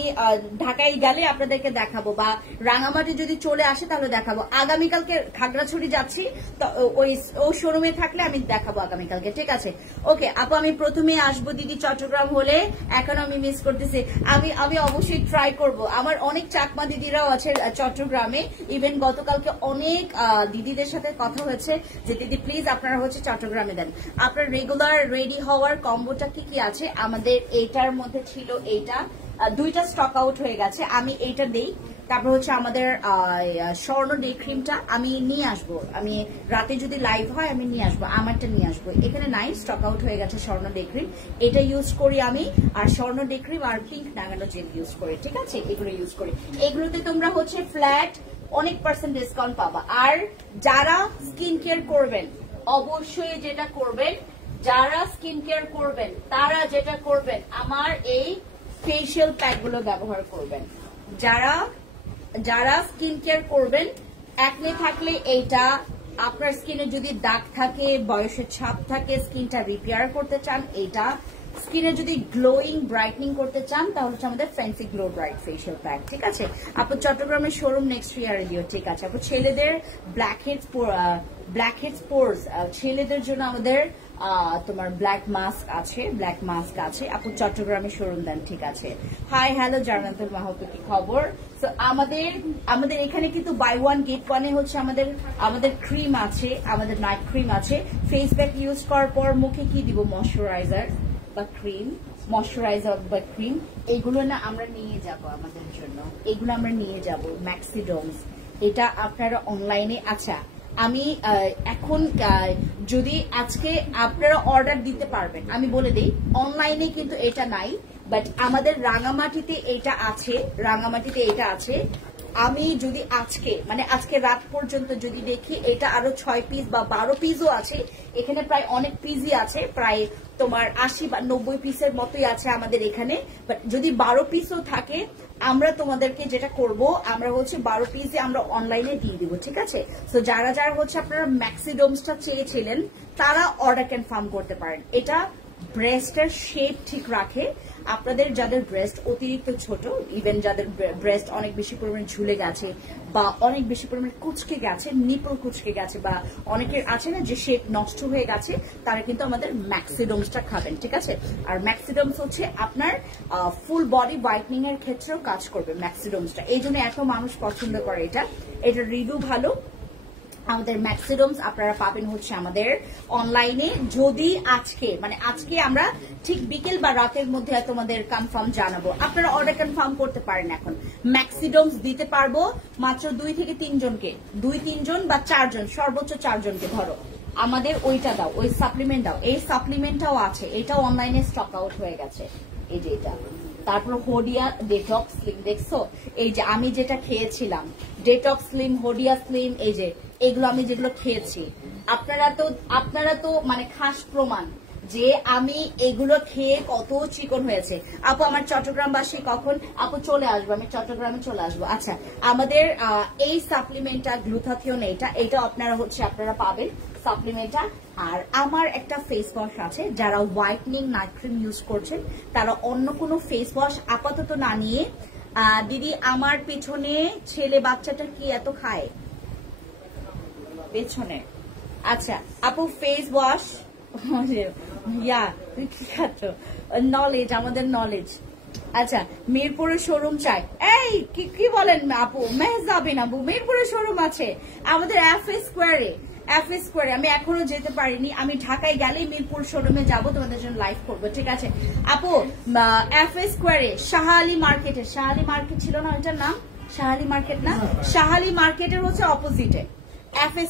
ঢাকায় গেলে আপনাদেরকে দেখাবো, বা রাঙামাটি যদি চলে আসে তাহলে দেখাবো। আগামীকালকে খাগড়াছড়ি যাচ্ছি, তো ওই শোরুমে থাকলে আমি দেখাবো আগামীকালকে, ঠিক আছে। ওকে আপু, আমি প্রথমে আসবো দিদি চট্টগ্রাম হলে, এখন আমি মিস করতেছি। আমি অবশ্যই ট্রাই করব। আমার অনেক চাকমা দিদিরাও আছে চট্টগ্রামে, ইভেন গতকালকে অনেক দিদিদের সাথে কথা হয়েছে যে দিদি প্লিজ আপনারা হচ্ছে চট্টগ্রামে দেন। আপনার রেগুলার রেডি হওয়ার কম্বোটা কি কি আছে? আমাদের এইটার মধ্যে ছিল, এইটা 2টা স্টক আউট হয়ে গেছে, আমি এইটা দেই। তারপর হচ্ছে আমাদের স্বর্ণ ডে ক্রিমটা আমি নিয়ে আসবো, আমি রাতে যদি লাইভ হয় আমি নিয়ে আসবো, আমারটা নিয়ে আসবো। এখানে নাই, স্টক আউট হয়ে গেছে স্বর্ণ ডে ক্রিম, এটা ইউজ করি আমি। আর স্বর্ণ ডে ক্রিম আর পিঙ্ক নাগানো জেল ইউজ করি, ঠিক আছে, এগুলো ইউজ করি। এগুলোতে তোমরা হচ্ছে ফ্ল্যাট অনেক % ডিসকাউন্ট পাবা। আর যারা স্কিন কেয়ার করবেন, অবশ্যই যেটা করবেন, যারা স্কিন কেয়ার করবেন তারা যেটা করবেন, আমার এই ফেশিয়াল প্যাক গুলো ব্যবহার করবেন। যারা স্কিন কেয়ার করবেন, একনে থাকলে এইটা, আপনার স্কিনে যদি দাগ থাকে, বয়সের ছাপ থাকে, স্কিনটা রিপেয়ার করতে চান, এটা স্কিনে যদি গ্লোয়িং ব্রাইটনিং করতে চান তাহলে হচ্ছে আমাদের fancy glow bright facial pack. ঠিক আছে আপু, চট্টগ্রামের শোরুম নেক্সট ইয়ারে দিও। ঠিক আছে আপু, ছেলেদের ব্ল্যাক হেডস পোরস ছেলেদের জন্য আমাদের তোমার ব্ল্যাক মাস্ক আছে আপু, চট্টগ্রামে শোরুম দেন। ঠিক আছে, হাই হ্যালো জান্নাতুল মাহবুব, কি খবর? তো আমাদের এখানে কিন্তু বাই ওয়ান গেট ওয়ানে হচ্ছে আমাদের ক্রিম আছে, আমাদের নাইট ক্রিম আছে। ফেস প্যাক ইউজ করার পর মুখে কি দিব? ময়শ্চারাইজার বা ক্রিম, এগুলো না আমরা নিয়ে যাব আমাদের জন্য, এগুলো আমরা নিয়ে যাব ম্যাক্সিডমস। এটা আপনারা অনলাইনে, আচ্ছা আমি এখন যদি আজকে আপনারা অর্ডার দিতে পারবেন, আমি বলে দিই অনলাইনে কিন্তু এটা নাই, বাট আমাদের রাঙামাটিতে এটা আছে। আমি যদি আজকে রাত পর্যন্ত যদি দেখি, এটা আরো 6 পিস বা 12 পিসও আছে, এখানে প্রায় অনেক পিসই আছে, প্রায় তোমার 80 বা 90 পিসের মতোই আছে আমাদের এখানে। বাট যদি 12 পিসও থাকে, আমরা তোমাদেরকে যেটা করব, আমরা হচ্ছে 12 পিসে আমরা অনলাইনে দিয়ে দিব। ঠিক আছে, তো যারা হচ্ছে আপনারা ম্যাক্সিডোমসটা চেয়েছিলেন তারা অর্ডার কনফার্ম করতে পারেন। এটা ব্রেস্টের শেপ ঠিক রাখে। আপনাদের যাদের ব্রেস্ট অতিরিক্ত ছোট, ইভেন যাদের ব্রেস্ট অনেক বেশি পরিমাণে ঝুলে গেছে বা অনেক বেশি পরিমাণে কুচকে গেছে, নিপল কুচকে গেছে, বা অনেকের আছে না যে শেপ নষ্ট হয়ে গেছে, তারা কিন্তু আমাদের ম্যাক্সিডোমসটা খাবেন। ঠিক আছে, আর ম্যাক্সিডোমস হচ্ছে আপনার ফুল বডি হোয়াইটনিং এর ক্ষেত্রেও কাজ করবে ম্যাক্সিডোমসটা, এই জন্য এত মানুষ পছন্দ করে এটা রিভিউ ভালো। আমাদের ম্যাক্সিডোমস আপনারা পাবেন হচ্ছে আমাদের অনলাইনে। যদি আজকে আমরা ঠিক বিকেল বা রাতের মধ্যে তোমাদের কনফার্ম জানাবো, আপনারা অর্ডার কনফার্ম করতে পারেন। এখন ম্যাক্সিডোমস দিতে পারবো মাত্র 2 থেকে 3 জনকে, 2-3 জন বা 4 জন, সর্বোচ্চ 4 জনকে ধরো। আমাদের ওইটা দাও, ওই সাপ্লিমেন্ট দাও। এই সাপ্লিমেন্টটাও আছে, এটাও অনলাইনে স্টক আউট হয়ে গেছে, এই যে এটা। তারপর হোডিয়া ডেটক্স স্লিম, দেখছো এই যে আমি যেটা খেয়েছিলাম, ডেটক্স স্লিম, হোডিয়া স্লিম, এই যে এগুলো আমি যেগুলো খেয়েছি, আপনারা তো মানে খাস প্রমাণ যে আমি এগুলো খেয়ে কত চিকন হয়েছে। আপু আমার চট্টগ্রামবাসী কখন আপু চলে আসবো? আমি চট্টগ্রামে চলে আসবো। আচ্ছা, আমাদের এই সাপ্লিমেন্টটা গ্লুথাথিওন, এটা আপনারা পাবেন সাপ্লিমেন্টটা। আর আমার একটা ফেস ওয়াশ আছে, যারা হোয়াইটনিং নাইট ক্রিম ইউজ করছেন তারা অন্য কোনো ফেস ওয়াশ আপাতত না নিয়ে, দিদি আমার পেছনে ছেলে বাচ্চাটা কি এত খায় পেছনে? আচ্ছা আপু ফেস ওয়াশ, তুমি কি খাচ্ছ? নলেজ, আমাদের নলেজ। আচ্ছা, মিরপুরের শোরুম চাই, এই কি বলেন আপু? মেহজাবিন আপু, মিরপুরের শোরুম আছে আমাদের এফএস স্কোয়ারে। আমি এখনো যেতে পারিনি, আমি ঢাকায় গেলেই মিরপুর শোরুমে যাব, তোমাদের জন্য লাইভ করবো। ঠিক আছে আপু, এফএস স্কোয়ারে শাহালি মার্কেট ছিল না ওইটার নাম? শাহালি মার্কেট না, শাহালি মার্কেটের হচ্ছে অপোজিটে এফএস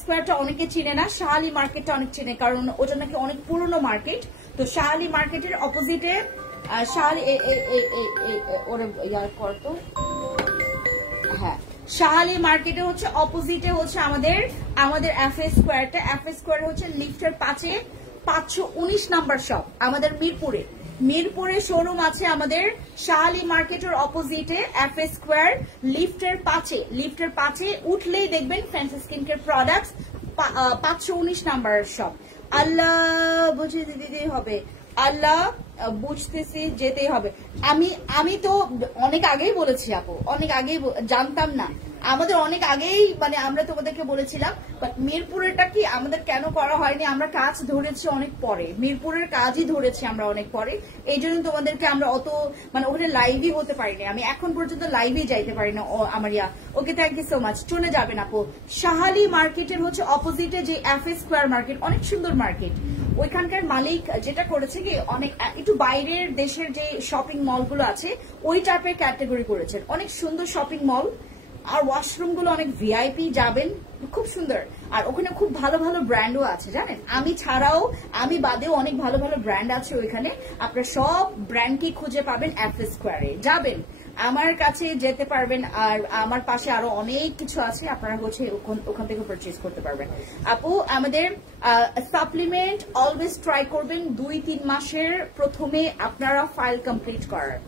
স্কোয়ারটা অনেকে চিনে না, শাহালি মার্কেটটা অনেক চিনে, কারণ ওটা নাকি অনেক পুরনো মার্কেট। তো শাহালি মার্কেটের অপোজিটে শাহালি মার্কেটে হচ্ছে অপোজিটে হচ্ছে আমাদের এফএস স্কোয়ারটা। এফএস স্কোয়ার হচ্ছে লিফটের 519 নাম্বার শপ আমাদের মিরপুরে শোরুম আছে আমাদের। শাহালি মার্কেটের অপোজিটে এফএস স্কোয়ার, লিফটের 5-এ উঠলেই দেখবেন fancy skin care products, 519 number shop. আল্লাহ বুঝে দিতেই হবে, আল্লাহ বুঝতেছি, যেতেই হবে। আমি তো অনেক আগেই বলেছি আপু, অনেক আগেই জানতাম না, আমাদের অনেক আগেই মানে আমরা তোমাদেরকে বলেছিলাম, বাট মিরপুরেরটা কি আমাদের কেন করা হয়নি? আমরা কাজ ধরেছি অনেক পরে, মিরপুরের কাজই ধরেছি আমরা অনেক পরে, এই জন্য তোমাদেরকে আমরা অত মানে ওখানে লাইভই হতে পারিনি, আমি এখন পর্যন্ত লাইভই যাইতে পারি না আমার okay thank you so much. চলে যাবেন আপু, শাহালি মার্কেটের হচ্ছে অপোজিটে যে এফএস স্কোয়ার মার্কেট, অনেক সুন্দর মার্কেট। ওইখানকার মালিক যেটা করেছে কি, অনেক একটু বাইরের দেশের যে শপিং মলগুলো আছে ওই টাইপের ক্যাটাগরি করেছেন, অনেক সুন্দর শপিং মল, আর ওয়াশরুম গুলো অনেক ভিআইপি, যাবেন খুব সুন্দর। আর ওখানে খুব ভালো ভালো ব্র্যান্ডও আছে জানেন, আমি বাদেও অনেক ভালো ভালো ব্র্যান্ড আছে ওইখানে। আপনারা সব ব্র্যান্ডকে খুঁজে পাবেন এফএস স্কোয়ারে, যাবেন আমার কাছে যেতে পারবেন। আর আমার পাশে আরো অনেক কিছু আছে, আপনারা হচ্ছে ওখান থেকে পারচেজ করতে পারবেন। আপু আমাদের সাপ্লিমেন্ট অলওয়েজ ট্রাই করবেন 2-3 মাসের প্রথমে আপনারা ফাইল কমপ্লিট করার,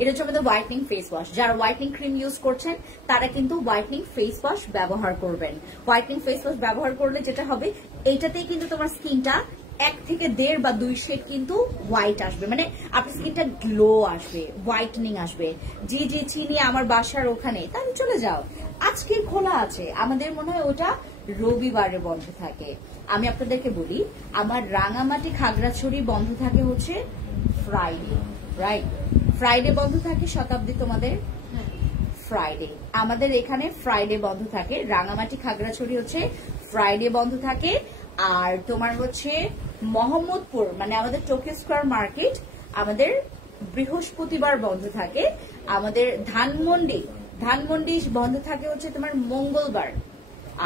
এটা হচ্ছে আমাদের হোয়াইটনিং ফেস ওয়াশ। যারা হোয়াইটনিং ক্রিম ইউজ করছেন তারা কিন্তু হোয়াইটনিং ফেস ওয়াশ ব্যবহার করবেন। হোয়াইটনিং ফেস ওয়াশ ব্যবহার করলে যেটা হবে, এইটাতেই কিন্তু তোমার স্কিনটা 1 থেকে 1.5 বা 2 শেড কিন্তু হোয়াইট আসবে, মানে আপনার স্কিনটা গ্লো আসবে, হোয়াইটনিং আসবে। জি জি চিনি আমার বাসার ওখানে, তাহলে চলে যাও। আজকে খোলা আছে, আমাদের মনে হয় ওটা রবিবারে বন্ধ থাকে। আমি আপনাদেরকে বলি, আমার রাঙামাটি খাগড়াছড়ি বন্ধ থাকে হচ্ছে ফ্রাইডে, রাইট? ফ্রাইডে বন্ধ থাকে। শতাব্দী তোমাদের ফ্রাইডে, আমাদের এখানে ফ্রাইডে বন্ধ থাকে। রাঙামাটি খাগড়াছড়ি হচ্ছে ফ্রাইডে বন্ধ থাকে। আর তোমার হচ্ছে মোহাম্মদপুর, মানে আমাদের টোকিও স্কয়ার মার্কেট, আমাদের বৃহস্পতিবার বন্ধ থাকে। আমাদের ধানমন্ডি বন্ধ থাকে হচ্ছে তোমার মঙ্গলবার।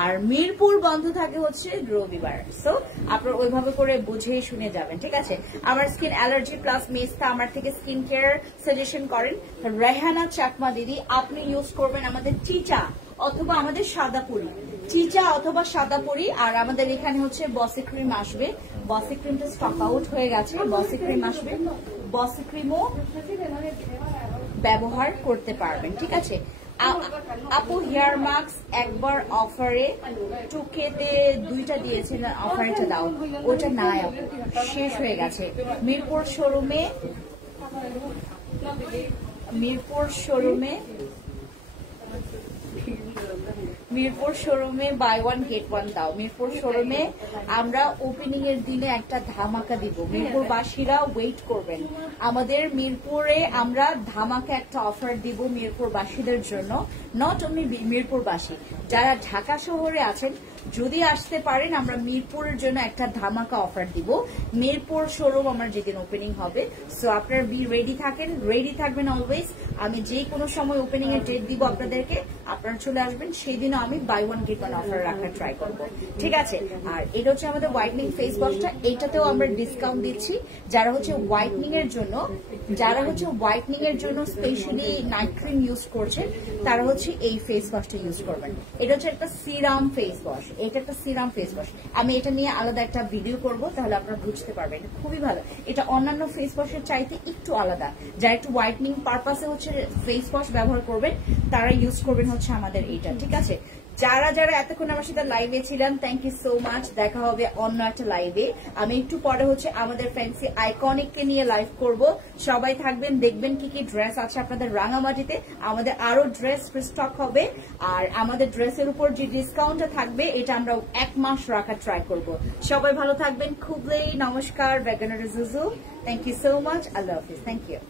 আর মিরপুর বন্ধ থাকে হচ্ছে রবিবার। সো আপনারা ওইভাবে করে বুঝে শুনে যাবেন, ঠিক আছে? আমার স্কিন অ্যালার্জি প্লাস মেস্তা আমার থেকে স্কিন কেয়ার সাজেশন করেন রেহানা চাকমা দিদি। আপনি ইউজ করবেন আমাদের চিচা অথবা আমাদের সাদাপুরি, চিচা অথবা সাদাপুরি। আর আমাদের এখানে হচ্ছে বসি ক্রিম আসবে। বসি ক্রিমটা স্টক আউট হয়ে গেছে, বসি ক্রিম আসবে। বসি ক্রিমও ব্যবহার করতে পারবেন, ঠিক আছে? আপু হেয়ার মাস্ক একবার অফারে 2K-তে 2টা দিয়েছেন, অফারটা দাও। ওটা নাই আপু, শেষ হয়ে গেছে। মিরপুর শোরুমে বাই 1 get 1 দাও। মিরপুর শোরুমে আমরা ওপেনিং এর দিনে একটা ধামাকা দিব। মিরপুরবাসীরা ওয়েট করবেন। আমাদের মিরপুরে আমরা ধামাকা একটা অফার দিব মিরপুরবাসীদের জন্য। নট অনলি মিরপুরবাসী, যারা ঢাকা শহরে আছেন যদি আসতে পারেন, আমরা মিরপুরের জন্য একটা ধামাকা অফার দিব। মিরপুর শোরুম আমার যেদিন ওপেনিং হবে, সো আপনারা বি রেডি থাকবেন অলওয়েজ। আমি যে কোনো সময় ওপেনিং এর ডেট দিব আপনাদেরকে, আপনারা চলে আসবেন। সেই দিনও আমি বাই 1 get 1 অফার রাখার ট্রাই করব, ঠিক আছে? আর এটা হচ্ছে আমাদের হোয়াইটনিং ফেস ওয়াশটা, এইটাতেও আমরা ডিসকাউন্ট দিচ্ছি। যারা হচ্ছে হোয়াইটনিং এর জন্য স্পেশালি নাইট ক্রিম ইউজ করছেন, তারা হচ্ছে এই ফেস ওয়াশটা ইউজ করবেন। এটা হচ্ছে একটা সিরাম ফেস ওয়াশ, এটা একটা সিরাম ফেস ওয়াশ। আমি এটা নিয়ে আলাদা একটা ভিডিও করব, তাহলে আপনারা বুঝতে পারবেন। এটা খুবই ভালো। এটা অন্যান্য ফেস ওয়াশের চাইতে একটু আলাদা। যারা একটু হোয়াইটনিং পারপাসে হচ্ছে ফেস ওয়াশ ব্যবহার করবেন, তারা ইউজ করবেন হচ্ছে আমাদের এইটা, ঠিক আছে? যারা এতক্ষণ আমার সাথে লাইভে ছিলেন, থ্যাংক ইউ সো মাচ। দেখা হবে অন্য একটা লাইভে। আমি একটু পরে হচ্ছে আমাদের ফ্যান্সি আইকনিককে নিয়ে লাইভ করব। সবাই থাকবেন, দেখবেন কি কি ড্রেস আছে আপনাদের রাঙামাটিতে। আমাদের আরো ড্রেস স্টক হবে। আর আমাদের ড্রেসের উপর যে ডিসকাউন্টটা থাকবে, এটা আমরা 1 মাস রাখার ট্রাই করব। সবাই ভালো থাকবেন। খুবই নমস্কার। বেগানার জুজু, থ্যাংক ইউ সো মাচ। আল্লাহ হাফিজ, থ্যাংক ইউ।